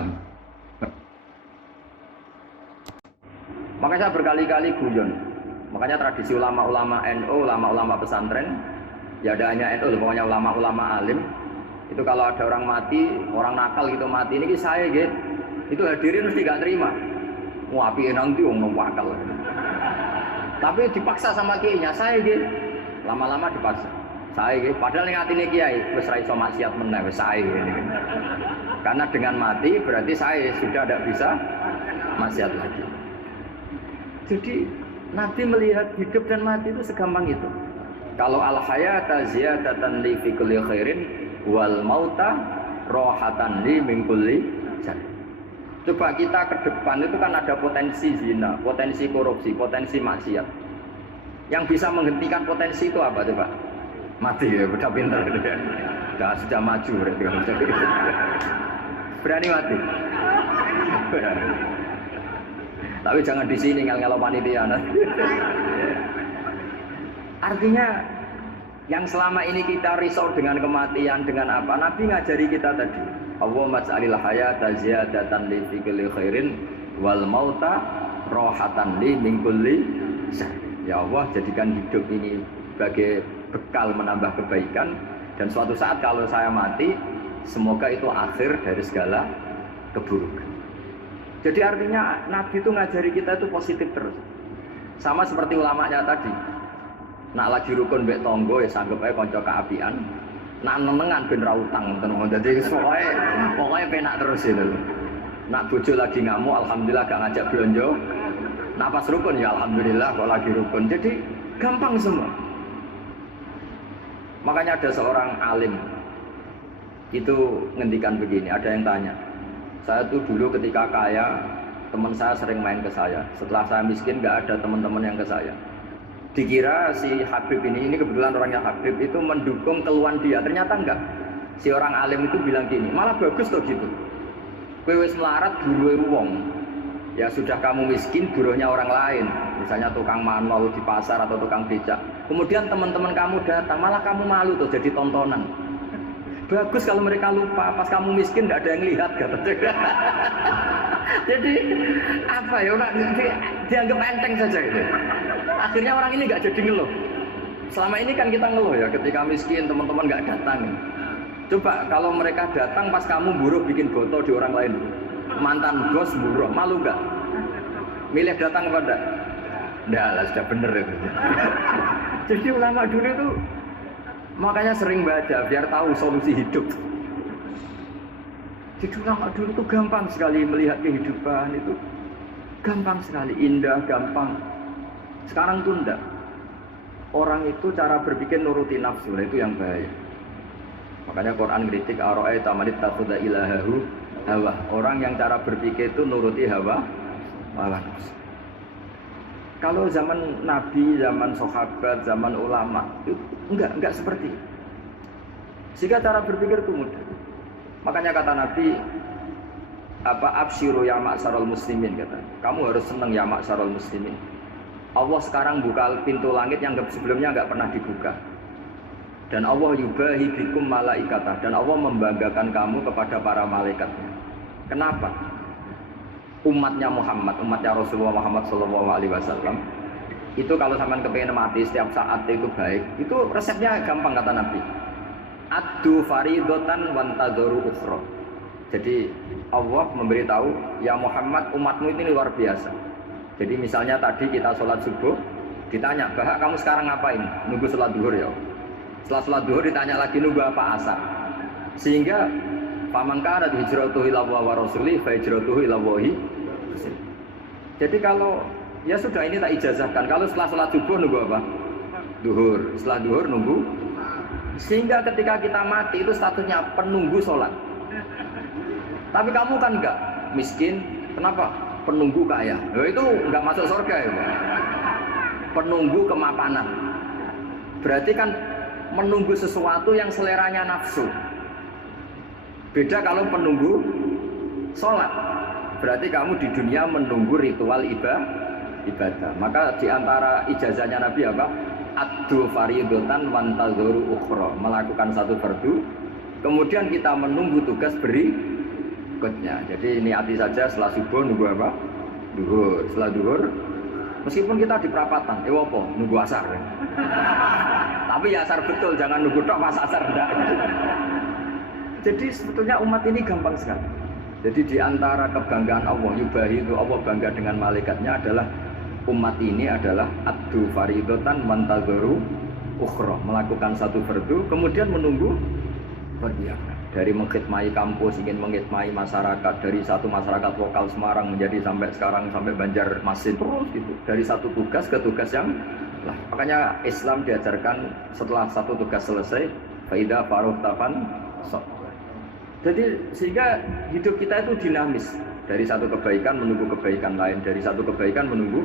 Makanya saya berkali-kali guyon. Makanya tradisi ulama-ulama NU, ulama-ulama pesantren, ya ada hanya NU, pokoknya ulama-ulama alim. Itu kalau ada orang mati, orang nakal gitu mati, ini saya gitu. Itu hadirin mesti gak terima. Wah, api enang itu ngomong wakal. Tapi dipaksa sama kiainya, saya gitu. Lama-lama dipaksa. Saya gitu. Padahal yang hati ini kiai, wis ra iso maksiat meneh, wis saya gitu. Karena dengan mati berarti saya sudah tidak bisa maksiat lagi. Jadi Nabi melihat hidup dan mati itu segampang itu. Kalau al-hayata ziyadatan li fi kulli khairin wal mauta rohatan li min kulli syarr. Coba kita ke depan itu kan ada potensi zina, potensi korupsi, potensi maksiat. Yang bisa menghentikan potensi itu apa coba? Mati ya, udah pintar gitu ya. Sudah maju berarti. Berani mati. Tapi jangan di sini ngel-ngelo panitia. Artinya yang selama ini kita risau dengan kematian, dengan apa? Nabi ngajari kita tadi. Allahumma ja'alil hayata ziyadatan li fi kulli khairin wal mauta rohatan li min kulli syarr. Ya Allah, jadikan hidup ini sebagai bekal menambah kebaikan, dan suatu saat kalau saya mati, semoga itu akhir dari segala keburukan. Jadi artinya Nabi itu ngajari kita itu positif terus. Sama seperti ulamanya tadi. Nak lagi rukun mbek tonggo ya sanggep ae kanca keapian. Nak nenengan ben ra utang ngono. Dadi pokoke penak terus itu. Nak bojo lagi ngamuk alhamdulillah gak ngajak blonjo. Nak pas rukun ya alhamdulillah kok lagi rukun. Jadi gampang semua. Makanya ada seorang alim itu ngendikan begini, ada yang tanya. Saya tuh dulu ketika kaya, teman saya sering main ke saya. Setelah saya miskin gak ada teman-teman yang ke saya. Dikira si Habib ini kebetulan orangnya Habib itu mendukung keluhan dia, ternyata enggak. Si orang alim itu bilang gini, malah bagus tuh gitu. Kowe wis melarat buruhe wong. Ya sudah kamu miskin buruhnya orang lain, misalnya tukang manol di pasar atau tukang becak. Kemudian teman-teman kamu datang, malah kamu malu tuh jadi tontonan. Bagus kalau mereka lupa, pas kamu miskin enggak ada yang lihat kata. Jadi apa ya, dianggap enteng saja gitu. Akhirnya orang ini nggak jadi ngeluh. Selama ini kan kita ngeluh ya, ketika miskin teman-teman nggak datang. Coba kalau mereka datang pas kamu buruh bikin foto di orang lain, mantan bos buruh, malu nggak? Milih datang apa enggak? Nggak lah, sudah bener itu. Jadi ulama dulu itu makanya sering baca biar tahu solusi hidup. Jadi ulama dulu itu gampang sekali melihat kehidupan itu, gampang sekali, indah, gampang. Sekarang tuh enggak. Orang itu cara berpikir nuruti nafsu, itu yang bahaya. Makanya Quran kritik ara'aita man ittakhadha ilahahu hawa. Orang yang cara berpikir itu nuruti hawa nafsu. Kalau zaman Nabi, zaman sahabat, zaman ulama itu enggak seperti itu. Sehingga cara berpikir itu mudah. Makanya kata Nabi, absyiru ya ma'syarul muslimin, kata. Kamu harus senang ya ma'syarul muslimin. Allah sekarang buka pintu langit yang sebelumnya nggak pernah dibuka. Dan Allah yubahi bikum malaikatah, dan Allah membanggakan kamu kepada para malaikatnya. Kenapa? Umatnya Muhammad, umatnya Rasulullah Muhammad SAW itu kalau sampean kepengen mati setiap saat itu baik, itu resepnya gampang kata Nabi. Addu faridotan wantadzoru ukhra. Jadi Allah memberitahu, ya Muhammad, umatmu ini luar biasa. Jadi misalnya tadi kita sholat subuh, ditanya, Bahak kamu sekarang ngapain? Nunggu sholat duhur ya. Setelah sholat duhur ditanya lagi nunggu apa asar. Sehingga faman kana hijratuhu ila Allah wa rasulih fa hijratuhu ila Allah. Jadi kalau ya sudah ini tak ijazahkan. Kalau setelah sholat subuh nunggu apa? Duhur. Setelah duhur nunggu. Sehingga ketika kita mati itu statusnya penunggu sholat. Tapi kamu kan enggak miskin. Kenapa? Penunggu kaya. Nah, itu enggak masuk surga ya. Penunggu kemapanan. Berarti kan menunggu sesuatu yang seleranya nafsu. Beda kalau penunggu sholat. Berarti kamu di dunia menunggu ritual ibadah. Maka di antara ijazahnya Nabi apa? Addu faridotan wantazuru ukhra. Melakukan satu fardu. Kemudian kita menunggu tugas berikutnya. Jadi niati saja setelah subuh nunggu apa? Duhur. Setelah duhur, meskipun kita di perapatan, apa? Nunggu asar. Tapi ya asar betul, jangan nunggu tok pas asar enggak. Jadi sebetulnya umat ini gampang sekali. Jadi di antara kebanggaan Allah, yubahi itu Allah bangga dengan malaikatnya adalah umat ini adalah addu faridotan wantazuru ukhra, melakukan satu fardu kemudian menunggu berdiakan. Dari mengkhidmati kampus, ingin mengkhidmati masyarakat, dari satu masyarakat lokal Semarang menjadi sampai sekarang sampai Banjarmasin terus gitu. Dari satu tugas ke tugas yang lah. Makanya Islam diajarkan setelah satu tugas selesai, faida faruhtafan sok. Jadi sehingga hidup kita itu dinamis, dari satu kebaikan menunggu kebaikan lain, dari satu kebaikan menunggu,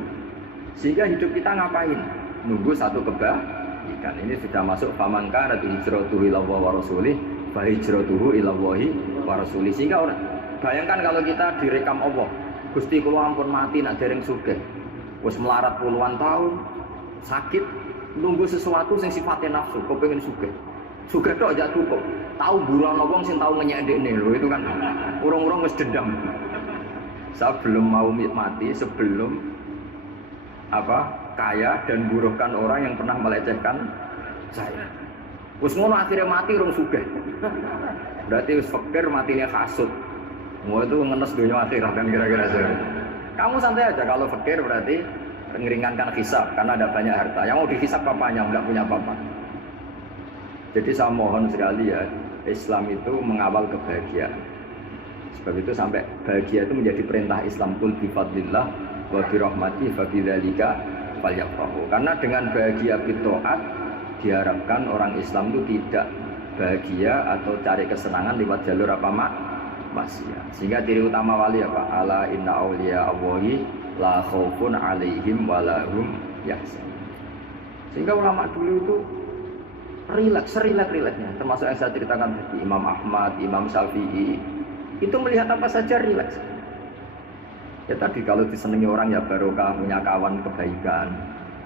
sehingga hidup kita ngapain? Nunggu satu kebaikan. Ini sudah masuk faman kana hijratuhu ila Allah wa rasulih fa hijratuhu ila Allah wa rasulih. Sehingga orang bayangkan kalau kita direkam Allah, Gusti kula ampun mati nak dereng sugih. Wis melarat puluhan tahun, sakit, nunggu sesuatu sing sifatnya nafsu, kepengin sugih. Sugih tok aja cukup. Tahu burono wong sing tau ngenyek ndekne lho, itu kan urung-urung wis dendam. Saya belum mau mati sebelum kaya dan burukan orang yang pernah melecehkan saya. Wis ngono akhirnya mati rong sugih. Berarti wis fakir matinya hasud. Mau itu ngenes dunia akhirat kan kira-kira saya. Kamu santai aja kalau fakir berarti meringankan hisab karena ada banyak harta. Yang mau dihisab papanya enggak punya apa-apa. Jadi saya mohon sekali ya, Islam itu mengawal kebahagiaan. Sebab itu sampai bahagia itu menjadi perintah Islam, kul bi fadlillah wa bi rahmati fa bidzalika falyafrahu. Karena dengan bahagia bitaat diharapkan orang Islam itu tidak bahagia atau cari kesenangan lewat jalur maksiat. Sehingga ciri utama wali ala inna auliya Allahi la khaufun alaihim wa la hum yahzanun. Sehingga ulama dulu itu rileks-rileksnya, termasuk yang saya ceritakan tadi, Imam Ahmad, Imam Syafi'i, itu melihat apa saja rileks. Ya tadi kalau disenangi orang ya barokah, punya kawan kebaikan.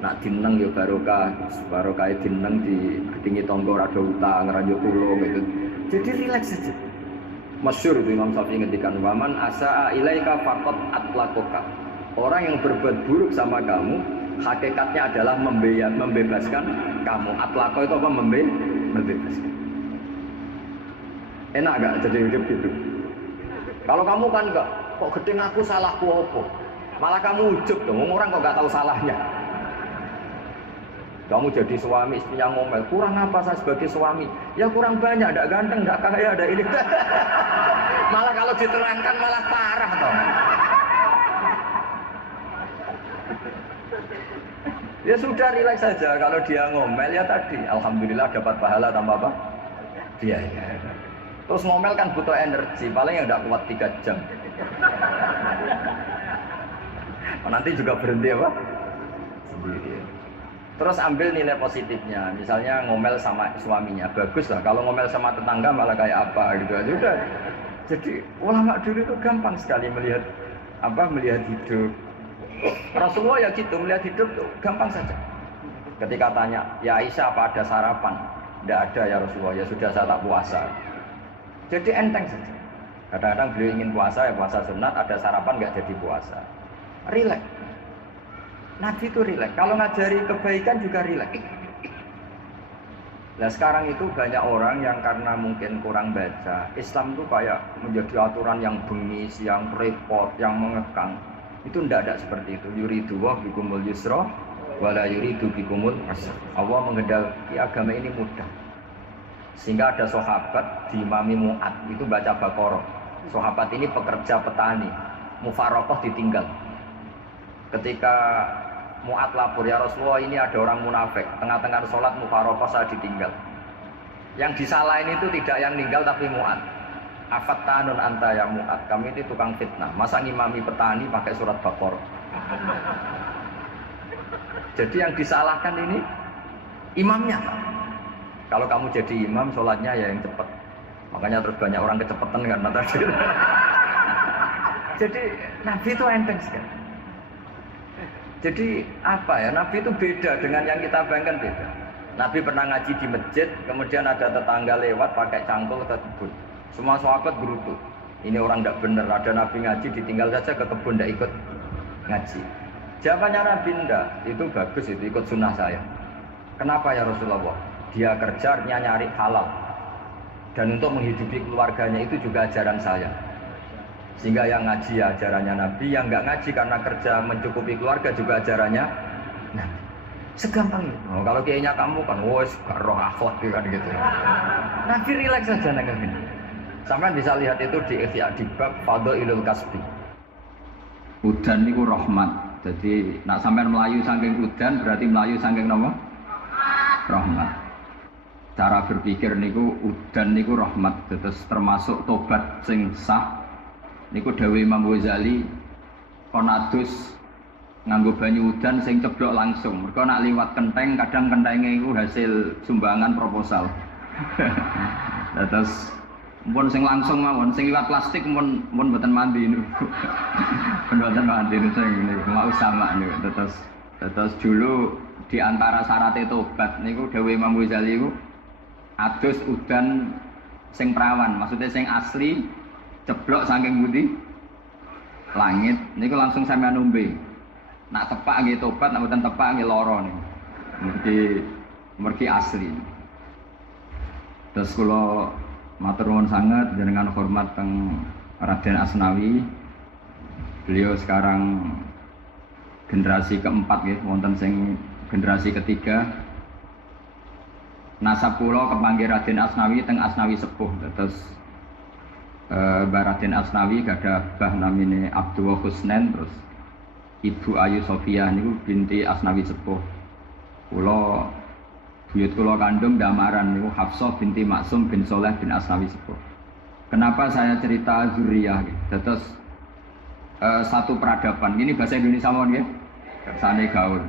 Nak dineng ya barokah dineng di tinggi tonggo rada utang, rajo tulung gitu. Jadi rileks saja. Masyhur itu Imam Syafi'i ngendikan waman asaa ilaika faqad atlaqaka. Orang yang berbuat buruk sama kamu, hakikatnya adalah membebaskan kamu. Atlaqo itu apa? Membebaskan. Enak gak jadi hidup gitu? Kalau kamu kan enggak, kok gedeng aku salahku apa? Malah kamu ujub dong, orang kok enggak tahu salahnya. Kamu jadi suami, istrinya ngomel, kurang apa saya sebagai suami? Ya kurang banyak, enggak ganteng, enggak kaya, ada ini. Malah kalau diterangkan malah parah toh. Ya sudah rileks saja, kalau dia ngomel ya tadi, alhamdulillah dapat pahala tambah apa? Dia ya. Terus ngomel kan butuh energi, paling yang tidak kuat 3 jam. Nanti juga berhenti apa? Sendiri. Terus ambil nilai positifnya, misalnya ngomel sama suaminya, bagus lah. Kalau ngomel sama tetangga malah kayak apa gitu aja udah. Jadi ulama dulu itu gampang sekali melihat hidup. Rasulullah ya gitu, melihat hidup tuh gampang saja. Ketika tanya, ya Aisyah apa ada sarapan? Tidak ada ya Rasulullah, ya sudah saya tak puasa. Jadi enteng saja. Kadang-kadang beliau ingin puasa, ya puasa sunat, ada sarapan nggak jadi puasa. Rileks. Nabi itu rileks. Kalau ngajari kebaikan juga rileks. Nah sekarang itu banyak orang yang karena mungkin kurang baca, Islam itu kayak menjadi aturan yang bengis, yang repot, yang mengekang. Itu tidak seperti itu. Yuridu wa bikumul yusra wala yuridu bikumul usra. Allah menghendaki agama ini mudah. Sehingga ada sahabat di Imami Mu'ad itu baca Baqarah. Sahabat ini pekerja petani, mufarokoh ditinggal. Ketika Mu'ad lapor, ya Rasulullah ini ada orang munafik, tengah-tengah sholat mufarokoh saya ditinggal. Yang disalahin itu tidak yang ninggal tapi Mu'ad. Afattanun anta ya Mu'ad, kami itu tukang fitnah. Masa ngimami petani pakai surat Baqarah? Jadi yang disalahkan ini imamnya. Kalau kamu jadi imam, sholatnya ya yang cepat. Makanya terus banyak orang kecepatan karena tadi. Jadi Nabi itu enteng sekali. Jadi apa ya? Nabi itu beda dengan yang kita bayangkan beda. Nabi pernah ngaji di masjid, kemudian ada tetangga lewat pakai cangkul ke kebun. Semua sahabat berutuh. Ini orang tidak benar. Ada Nabi ngaji ditinggal saja ke kebun, tidak ikut ngaji. Jawabannya Nabi tidak. Itu bagus, itu ikut sunnah saya. Kenapa ya Rasulullah? Dia kerjanya nyari halal. Dan untuk menghidupi keluarganya itu juga ajaran saya. Sehingga yang ngaji ya ajarannya Nabi, yang nggak ngaji karena kerja mencukupi keluarga juga ajarannya Nabi. Segampang itu. Oh, kalau kayaknya kamu kan, wes gak roh akhwat kan gitu. Nabi rileks saja nengok ini. Sampai bisa lihat itu di Ihya di bab Fadhailul Kasbi. Udan niku rahmat. Jadi nak sampean melayu saking udan berarti melayu saking napa? Rahmat. Cara berpikir niku udan niku rahmat. Terus termasuk tobat sing sah. Niku dawuh Imam Ghazali konatus nganggo banyu udan sing ceblok langsung. Mergo nak liwat kenteng kadang kentenge iku hasil sumbangan proposal. Terus Mun sing langsung mawon, sing liwat plastik mun mboten mandi niku. Mboten mandi niku sing niku mau sama niku. Terus dulu di antara syarat tobat niku dawuh Imam Ghazali niku adus udan sing prawan, maksudnya sing asli ceblok saking pundi langit niku langsung sampean nombe. Nak tepak nggih tobat, nak mboten tepak nggih lara niku. Mergi asli. Terus kula matur nuwun sangat dengan hormat teng Raden Asnawi. Beliau sekarang generasi keempat nggih, wonten sing generasi ketiga. Nasab kula kepanggih Raden Asnawi teng Asnawi sepuh. Terus Mbah Raden Asnawi gadah bah namine Abdul Husnen, terus Ibu Ayu Sofia niku binti Asnawi sepuh. Kula buyut kula kandung damaran niku Hafsah binti Maksum bin Soleh bin Asnawi sepuh. Kenapa saya cerita zuriyah gitu? Terus satu peradaban. Ini bahasa Indonesia mohon nggih. Kersane gaul.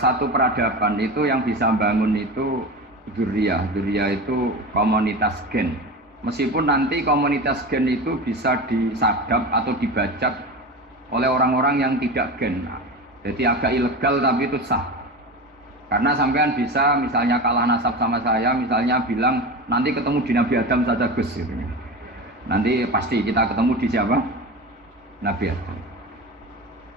Satu peradaban itu yang bisa bangun itu zuriyah. Zuriyah itu komunitas gen. Meskipun nanti komunitas gen itu bisa disadap atau dibajak oleh orang-orang yang tidak gen. Jadi agak ilegal tapi itu sah. Karena sampean bisa misalnya kalah nasab sama saya, misalnya bilang nanti ketemu di Nabi Adam saja Gus gitu. Nanti pasti kita ketemu di siapa? Nabi Adam.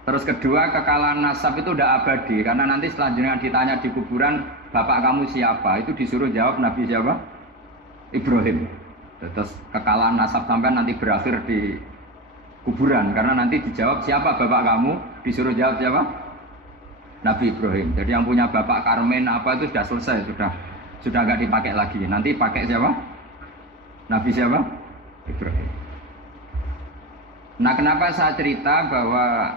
Terus kedua, kekalahan nasab itu udah abadi karena nanti selanjutnya ditanya di kuburan, bapak kamu siapa? Itu disuruh jawab Nabi siapa? Ibrahim. Terus kekalahan nasab sampean nanti berakhir di kuburan karena nanti dijawab siapa bapak kamu, disuruh jawab siapa? Nabi Ibrahim. Jadi yang punya bapak Karmen apa itu sudah selesai, sudah nggak dipakai lagi. Nanti pakai siapa? Nabi siapa? Ibrahim. Nah, kenapa saya cerita bahwa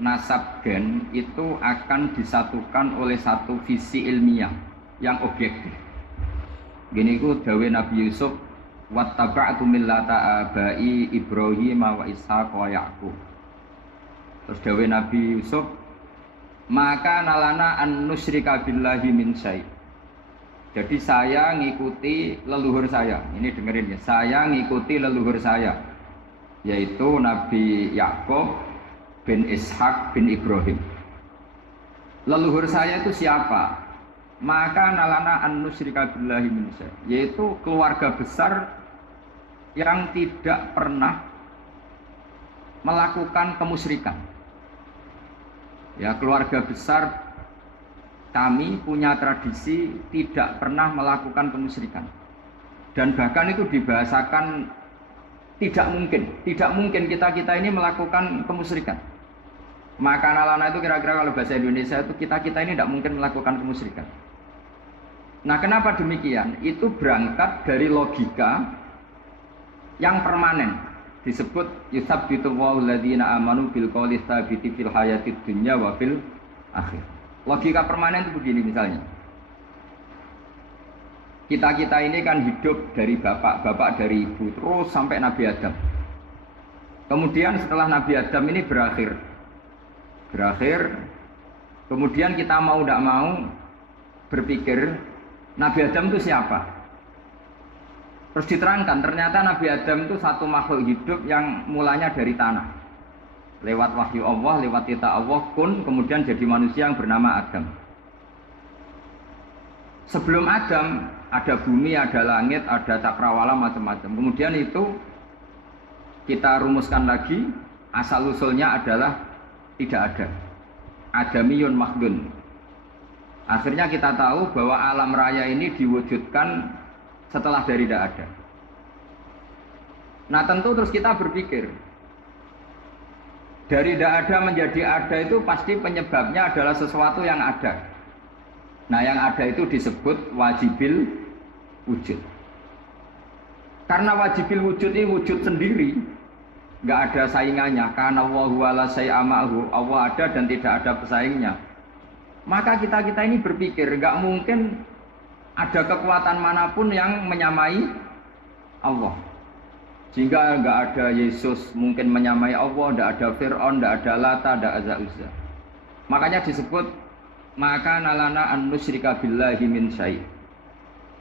nasab gen itu akan disatukan oleh satu visi ilmiah yang objektif. Gini ku dawe Nabi Yusuf, wattaba'tu millata abai Ibrahim wa Ishaq wa Yaqub. Terus dawe Nabi Yusuf, maka nalana an nusyrika billahi min syai'. Jadi saya ngikuti leluhur saya. Ini dengerin ya. Saya ngikuti leluhur saya, yaitu Nabi Yakub bin Ishaq bin Ibrahim. Leluhur saya itu siapa? Maka nalana an nusyrika billahi min syai', yaitu keluarga besar yang tidak pernah melakukan kemusyrikan. Ya, keluarga besar kami punya tradisi tidak pernah melakukan kemusyrikan. Dan bahkan itu dibahasakan tidak mungkin kita ini melakukan kemusyrikan. Maka nalana itu kira-kira kalau bahasa Indonesia itu kita ini tidak mungkin melakukan kemusyrikan. Nah, kenapa demikian? Itu berangkat dari logika yang permanen. Disebut yusabbitu Allahu alladziina aamanu bil qouli tsabiti fil hayatid dunya wa fil akhir. Logika permanen itu begini misalnya. Kita ini kan hidup dari bapak dari ibu terus sampai Nabi Adam. Kemudian setelah Nabi Adam ini berakhir, kemudian kita mau tidak mau berpikir Nabi Adam itu siapa? Terus diterangkan ternyata Nabi Adam itu satu makhluk hidup yang mulanya dari tanah. Lewat wahyu Allah, lewat titah Allah kun, kemudian jadi manusia yang bernama Adam. Sebelum Adam ada bumi, ada langit, ada cakrawala macam-macam. Kemudian itu kita rumuskan lagi, asal usulnya adalah tidak ada. Adamiyun makhdun. Akhirnya kita tahu bahwa alam raya ini diwujudkan setelah dari tidak ada. Nah, tentu terus kita berpikir dari tidak ada menjadi ada itu pasti penyebabnya adalah sesuatu yang ada. Nah, yang ada itu disebut wajibil wujud. Karena wajibil wujud ini wujud sendiri, nggak ada saingannya. Karena Allahu wala syai'amahu, Allah ada dan tidak ada pesaingnya. Maka kita ini berpikir nggak mungkin ada kekuatan manapun yang menyamai Allah. Sehingga nggak ada Yesus mungkin menyamai Allah, nggak ada Fir'aun, nggak ada Lata, nggak ada Uzza. Makanya disebut maka nalana an nusyrika billahi min syai'.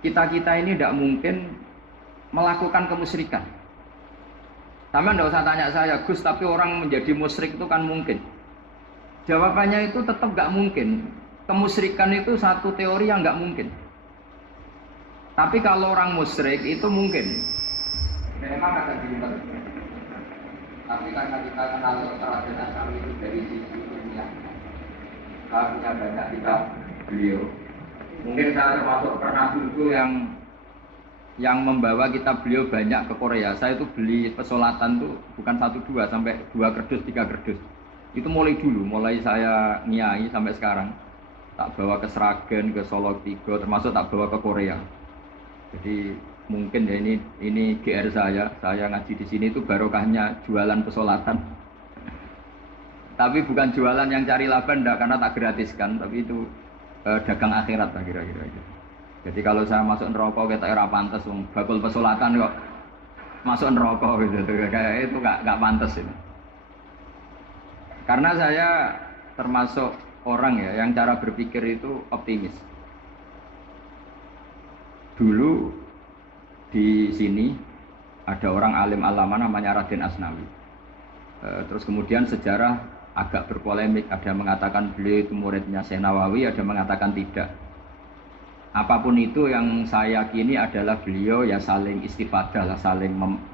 Kita ini tidak mungkin melakukan kemusyrikan. Sama nggak usah tanya saya, Gus, tapi orang menjadi musyrik itu kan mungkin. Jawabannya itu tetap nggak mungkin. Kemusyrikan itu satu teori yang nggak mungkin. Tapi kalau orang musyrik itu mungkin. Memang akan dibuat. Tapi karena kita kenal Raden Asnawi itu dari sisi ilmiah, punya banyak kitab beliau. Mungkin saya termasuk pernah dulu yang membawa kitab beliau banyak ke Korea. Saya itu beli pesolatan tuh bukan 1-2 sampai 2 kerdus, 3 kerdus. Itu mulai dulu, mulai saya nyai sampai sekarang. Tak bawa ke Sragen, ke Solo Tigo, termasuk tak bawa ke Korea. Jadi mungkin ya ini GR saya ngaji di sini itu barokahnya jualan pesolatan. Tapi bukan jualan yang cari laba enggak, karena tak gratiskan, tapi itu dagang akhirat lah kira-kira gitu. Jadi kalau saya masuk neraka kita era pantas, bakul pesolatan kok masuk neraka gitu, kayak itu nggak pantas ini. Karena saya termasuk orang ya yang cara berpikir itu optimis. Dulu di sini ada orang alim alama namanya Raden Asnawi. Terus kemudian sejarah agak berpolemik, ada yang mengatakan beliau itu muridnya Syekh Nawawi, ada yang mengatakan tidak. Apapun itu yang saya yakini adalah beliau ya saling istifadah lah,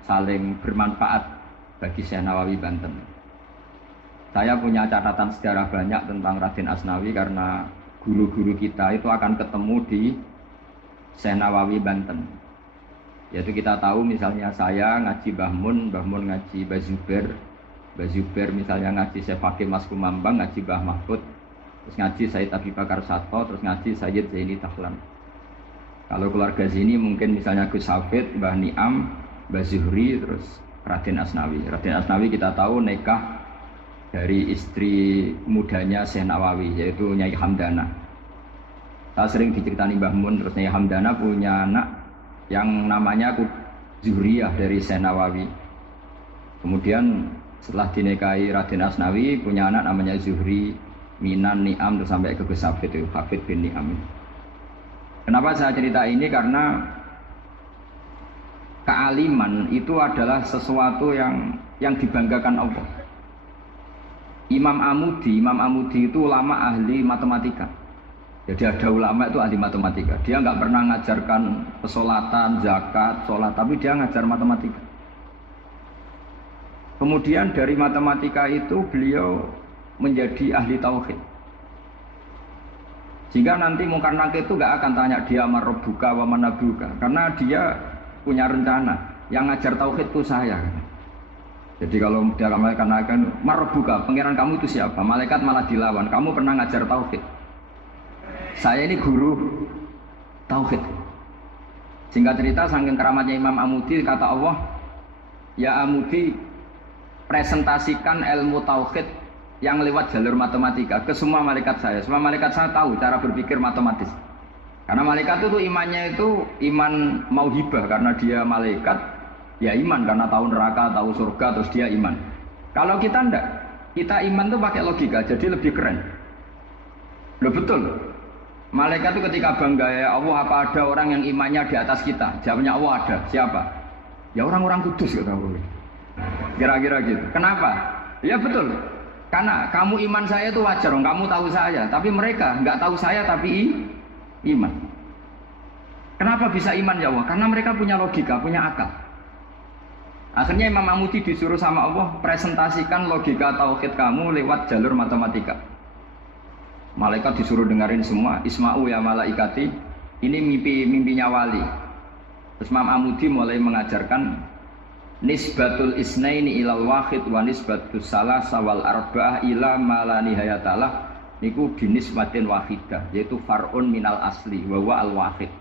saling bermanfaat bagi Syekh Nawawi Banten. Saya punya catatan sejarah banyak tentang Raden Asnawi karena guru-guru kita itu akan ketemu di Syekh Nawawi Banten. Yaitu kita tahu misalnya saya ngaji Mbah Mun ngaji Mbah Zubair misalnya ngaji Syekh Fakih Mas Kumambang, ngaji Mbah Mahfud, terus ngaji Sayyid Abi Bakar Sato, terus ngaji Sayyid Zaini Tahlan. Kalau keluarga sini mungkin misalnya Gus Hafid, Mbah Niam, Mbah Zuhri, terus Raden Asnawi. Raden Asnawi kita tahu nikah dari istri mudanya Syekh Nawawi, yaitu Nyai Hamdana. Saya sering diceritani Mbah Mun, terus Nyai Hamdana punya anak yang namanya Zuhriyah dari Syekh Nawawi. Kemudian setelah dinikahi Raden Asnawi punya anak namanya Zuhri, Minan, Niam, terus sampai ke Gus Hafid itu, Hafid bin Niam. Kenapa saya cerita ini? Karena kealiman itu adalah sesuatu yang dibanggakan Allah. Imam Amudi itu ulama ahli matematika. Jadi ada ulama itu ahli matematika. Dia nggak pernah ngajarkan pesolatan, zakat, sholat, tapi dia ngajar matematika. Kemudian dari matematika itu beliau menjadi ahli tauhid. Sehingga nanti Munkar Nakir itu nggak akan tanya dia marabbuka wa manabuka, karena dia punya rencana. Yang ngajar tauhid itu saya. Jadi kalau dia akan marabbuka, pangeran kamu itu siapa? Malaikat malah dilawan. Kamu pernah ngajar tauhid? Saya ini guru tauhid. Singkat cerita, saking keramatnya Imam Amudi, kata Allah, ya Amudi, presentasikan ilmu tauhid yang lewat jalur matematika ke semua malaikat saya. Semua malaikat saya tahu cara berpikir matematis. Karena malaikat itu imannya itu iman mauhibah, karena dia malaikat, ya iman karena tahu neraka, tahu surga, terus dia iman. Kalau kita enggak, kita iman tuh pakai logika, jadi lebih keren. Loh betul. Malaikat itu ketika bangga, ya Allah, apa ada orang yang imannya di atas kita? Jawabnya Allah ada. Siapa? Ya orang-orang kudus, kata Allah. Kira-kira gitu. Kenapa? Ya betul. Karena kamu iman saya itu wajar, kamu tahu saya, tapi mereka nggak tahu saya tapi iman. Kenapa bisa iman ya Allah? Karena mereka punya logika, punya akal. Akhirnya Imam Amudi disuruh sama Allah presentasikan logika tauhid kamu lewat jalur matematika. Malaikat disuruh dengerin semua, Isma'u ya malaikati, ini mimpinya wali. Terus Imam Amudi mulai mengajarkan nisbatul isnaini ilal wahid wa nisbatus salasa wal arba'ah ila ma la nihayatalah niku binisbatin wahidah, yaitu far'un minal asli wa huwa al wahid.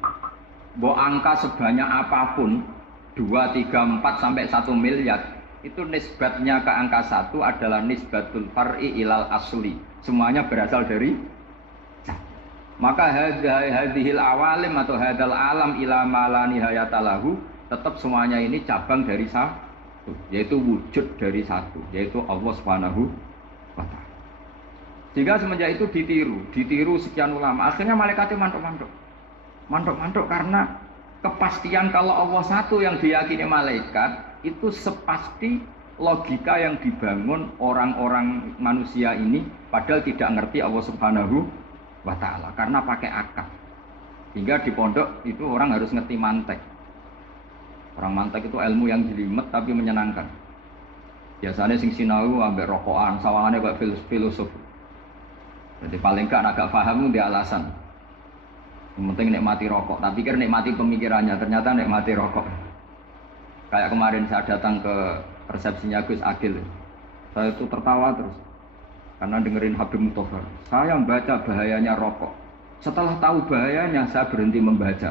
Mbok angka sebanyak apapun 2, 3, 4 sampai 1 miliar itu nisbatnya ke angka 1 adalah nisbatul far'i ilal asli. Semuanya berasal dari maka hadhil awalim atau hadal alam ila ma la nihayatalahu, tetap semuanya ini cabang dari satu, yaitu wujud dari satu, yaitu Allah Subhanahu wa ta'ala. Sehingga semenjak itu ditiru sekian ulama. Akhirnya malaikatnya mantuk-mantuk karena kepastian kalau Allah satu yang diyakini malaikat itu sepasti logika yang dibangun orang-orang manusia ini padahal tidak ngerti Allah Subhanahu wa ta'ala karena pakai akal. Hingga di pondok itu orang harus ngerti mantek. Orang mantek itu ilmu yang jelimet tapi menyenangkan. Biasanya sing sinau ambek rokokan, sawangane kok filosof. Jadi paling gak agak paham dia alasan. Yang penting nikmati rokok, tapi pikir nikmati pemikirannya, ternyata nikmati rokok. Kayak kemarin saya datang ke resepsinya Gus Agil. Saya itu tertawa terus. Karena dengerin Habib Mutohar. Saya membaca bahayanya rokok. Setelah tahu bahayanya, saya berhenti membaca.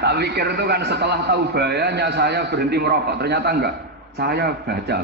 Tak pikir itu kan setelah tahu bahayanya, saya berhenti merokok. Ternyata enggak. Saya baca.